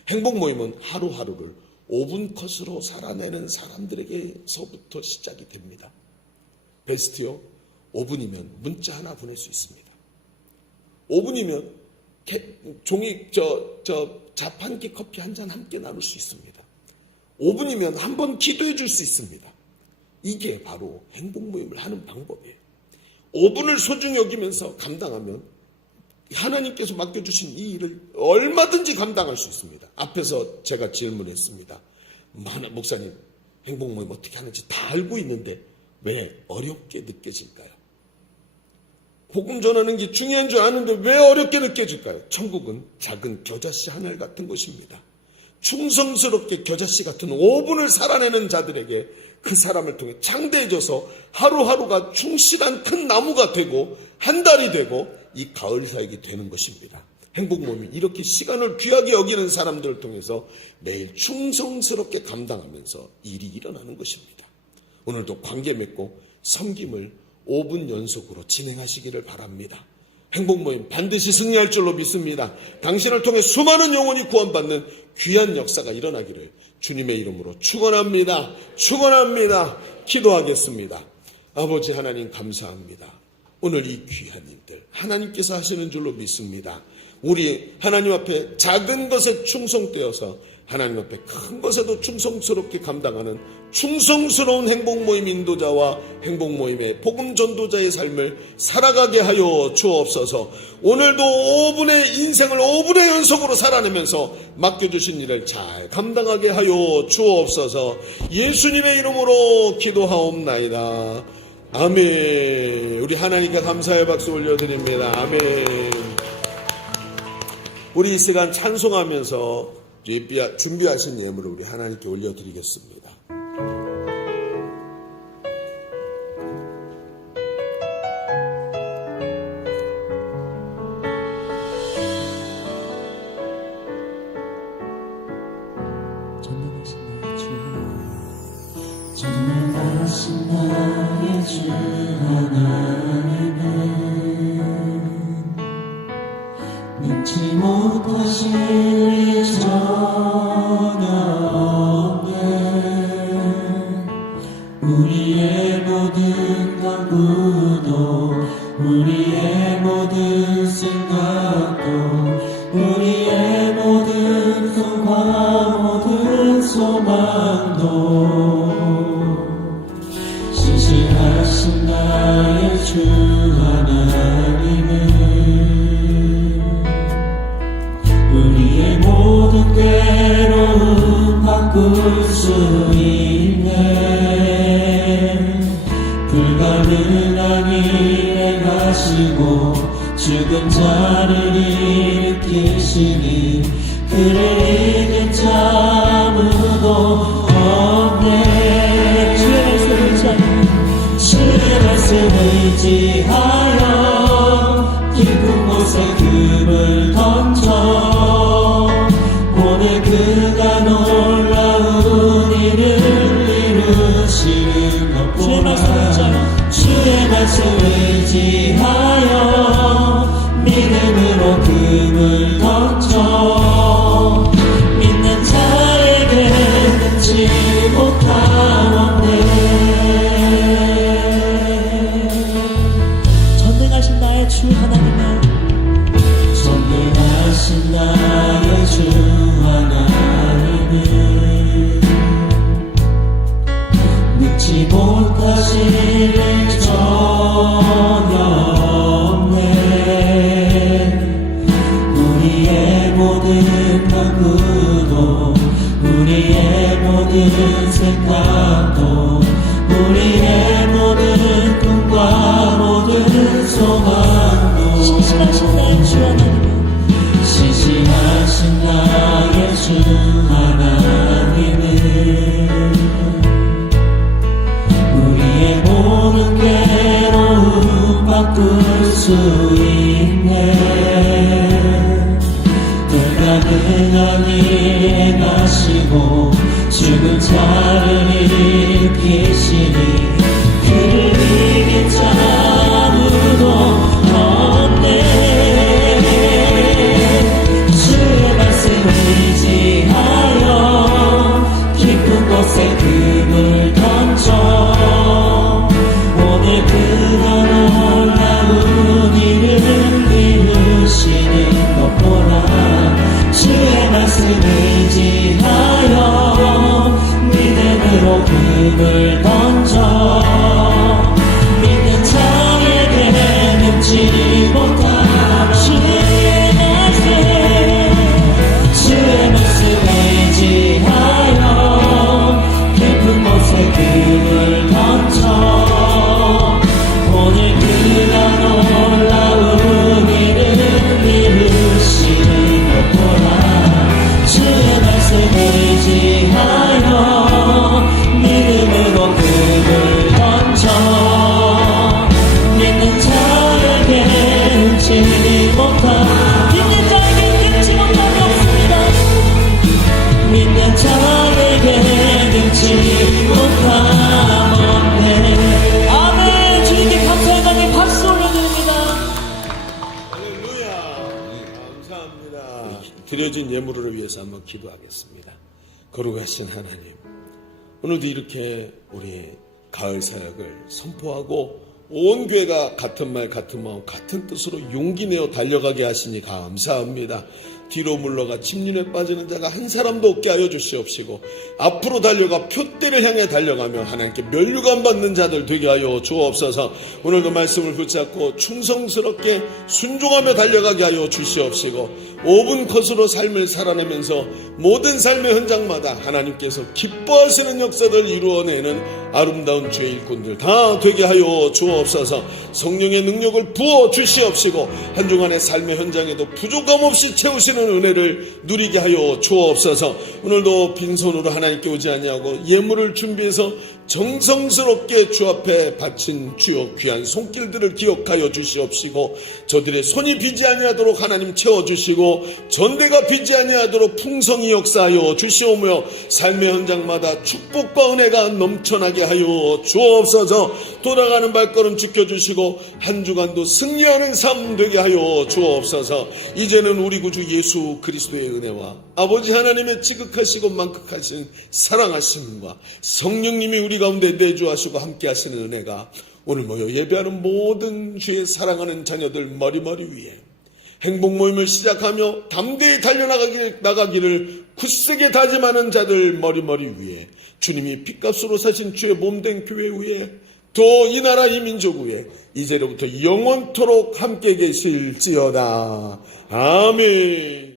행복모임은 하루하루를 5분 컷으로 살아내는 사람들에게서부터 시작이 됩니다. 베스트요 5분이면 문자 하나 보낼 수 있습니다. 5분이면 종이 자판기 커피 한 잔 함께 나눌 수 있습니다. 5분이면 한번 기도해 줄 수 있습니다. 이게 바로 행복모임을 하는 방법이에요. 5분을 소중히 여기면서 감당하면 하나님께서 맡겨주신 이 일을 얼마든지 감당할 수 있습니다. 앞에서 제가 질문했습니다. 목사님 행복모임 어떻게 하는지 다 알고 있는데 왜 어렵게 느껴질까요? 복음 전하는 게 중요한 줄 아는데 왜 어렵게 느껴질까요? 천국은 작은 겨자씨 하늘 같은 곳입니다. 충성스럽게 겨자씨 같은 5분을 살아내는 자들에게 그 사람을 통해 창대해져서 하루하루가 충실한 큰 나무가 되고 한 달이 되고 이 가을 사역이 되는 것입니다. 행복모임이 이렇게 시간을 귀하게 여기는 사람들을 통해서 매일 충성스럽게 감당하면서 일이 일어나는 것입니다. 오늘도 관계 맺고 섬김을 5분 연속으로 진행하시기를 바랍니다. 행복모임 반드시 승리할 줄로 믿습니다. 당신을 통해 수많은 영혼이 구원받는 귀한 역사가 일어나기를 주님의 이름으로 축원합니다. 축원합니다. 기도하겠습니다. 아버지 하나님 감사합니다. 오늘 이 귀한 일들 하나님께서 하시는 줄로 믿습니다. 우리 하나님 앞에 작은 것에 충성되어서 하나님 앞에 큰 것에도 충성스럽게 감당하는 충성스러운 행복모임 인도자와 행복모임의 복음 전도자의 삶을 살아가게 하여 주옵소서. 오늘도 5분의 인생을 5분의 연속으로 살아내면서 맡겨주신 일을 잘 감당하게 하여 주옵소서. 예수님의 이름으로 기도하옵나이다. 아멘. 우리 하나님께 감사의 박수 올려드립니다. 아멘. 우리 이 시간 찬송하면서 준비하신 예물을 우리 하나님께 올려드리겠습니다. 전능하신 나의 주 하나님은 능치 못하실 일 전혀 없네. 우리의 모든 강구는 우리의 모든 생각도 우리의 모든 꿈과 모든 소망도 신실하신 나의 주 하나님은 우리의 모든 괴로움 바꿀 수 있네. 불가능한 일을 하시고 죽은 자를 일으키시니 그를 이길 자 아무도 없네. 주의 말씀 의지하여 깊은 곳에 금을 던져 오늘 그가 놀라운 일을 이루시는 것 보라. 주의 말씀 의지하여 믿음으로 금을 던져 믿는 자에게 능치 못함없네. 전능하신 나의 주 하나님은 전능하신 나의 주 하나님은 능치 못하실 일 전혀 없네. 우리의 모든 간구도 우리의 모든 생각도 우리의 모든 꿈과 모든 소망도 신실하신 나의 주 하나님은 신실하신 나의 주 하나님은 우리의 모든 괴로움 바꿀 수 있네. 불가능한 일 행하시고 죽은 자를 일으키시니 그를 이길 자 아무도 없네. 주의 말씀 의지하여 깊은 곳에 금을 던져 오늘 그가 놀라운 일을 이루시는 것 보라. 주의 말씀 의지하여 믿음으로 금을 던져 믿는 자에게 능치 못한 주의 말씀 의지하여 깊은 곳에 금을 던져 오늘 그가 놀라운 일을 이루시는 것 보라. 주의 말씀 의지하여 믿음으로 금을 던져 믿는 자에게 능치 못한 믿는 자에게 능치 못함이 없습니다. 믿는 자에게 능치 못함 없네. 아멘. 주님께 감사의 단에 박수 올려드립니다. 할렐루야. 감사합니다. 드려진 예물을 위해서 한번 기도하겠습니다. 거룩하신 하나님, 오늘도 이렇게 우리 가을 사역을 선포하고 온 교회가 같은 말 같은 마음 같은 뜻으로 용기 내어 달려가게 하시니 감사합니다. 뒤로 물러가 침륜에 빠지는 자가 한 사람도 없게 하여 주시옵시고 앞으로 달려가 표대를 향해 달려가며 하나님께 면류관 받는 자들 되게 하여 주옵소서. 오늘도 말씀을 붙잡고 충성스럽게 순종하며 달려가게 하여 주시옵시고 5분 컷으로 삶을 살아내면서 모든 삶의 현장마다 하나님께서 기뻐하시는 역사들 이루어내는 아름다운 주의 일꾼들 다 되게 하여 주옵소서. 성령의 능력을 부어 주시옵시고 한 주간의 삶의 현장에도 부족함 없이 채우시는 은혜를 누리게 하여 주옵소서. 오늘도 빈손으로 하나님께 오지 아니하고 예물을 준비해서 정성스럽게 주 앞에 바친 주여 귀한 손길들을 기억하여 주시옵시고 저들의 손이 비지 아니하도록 하나님 채워주시고 전대가 비지 아니하도록 풍성히 역사하여 주시오며 삶의 현장마다 축복과 은혜가 넘쳐나게 하여 주옵소서. 돌아가는 발걸음 지켜주시고 한 주간도 승리하는 삶 되게 하여 주옵소서. 이제는 우리 구주 예수 그리스도의 은혜와 아버지 하나님의 지극하시고 만극하신 사랑하심과 성령님이 우리 가운데 내주하시고 함께 하시는 은혜가 오늘 모여 예배하는 모든 주의 사랑하는 자녀들 머리머리 위에 행복 모임을 시작하며 담대히 달려나가기를 굳세게 다짐하는 자들 머리머리 위에 주님이 핏값으로 사신 주의 몸된 교회 위에 또 이 나라 이 민족 위에 이제로부터 영원토록 함께 계실지어다. 아멘.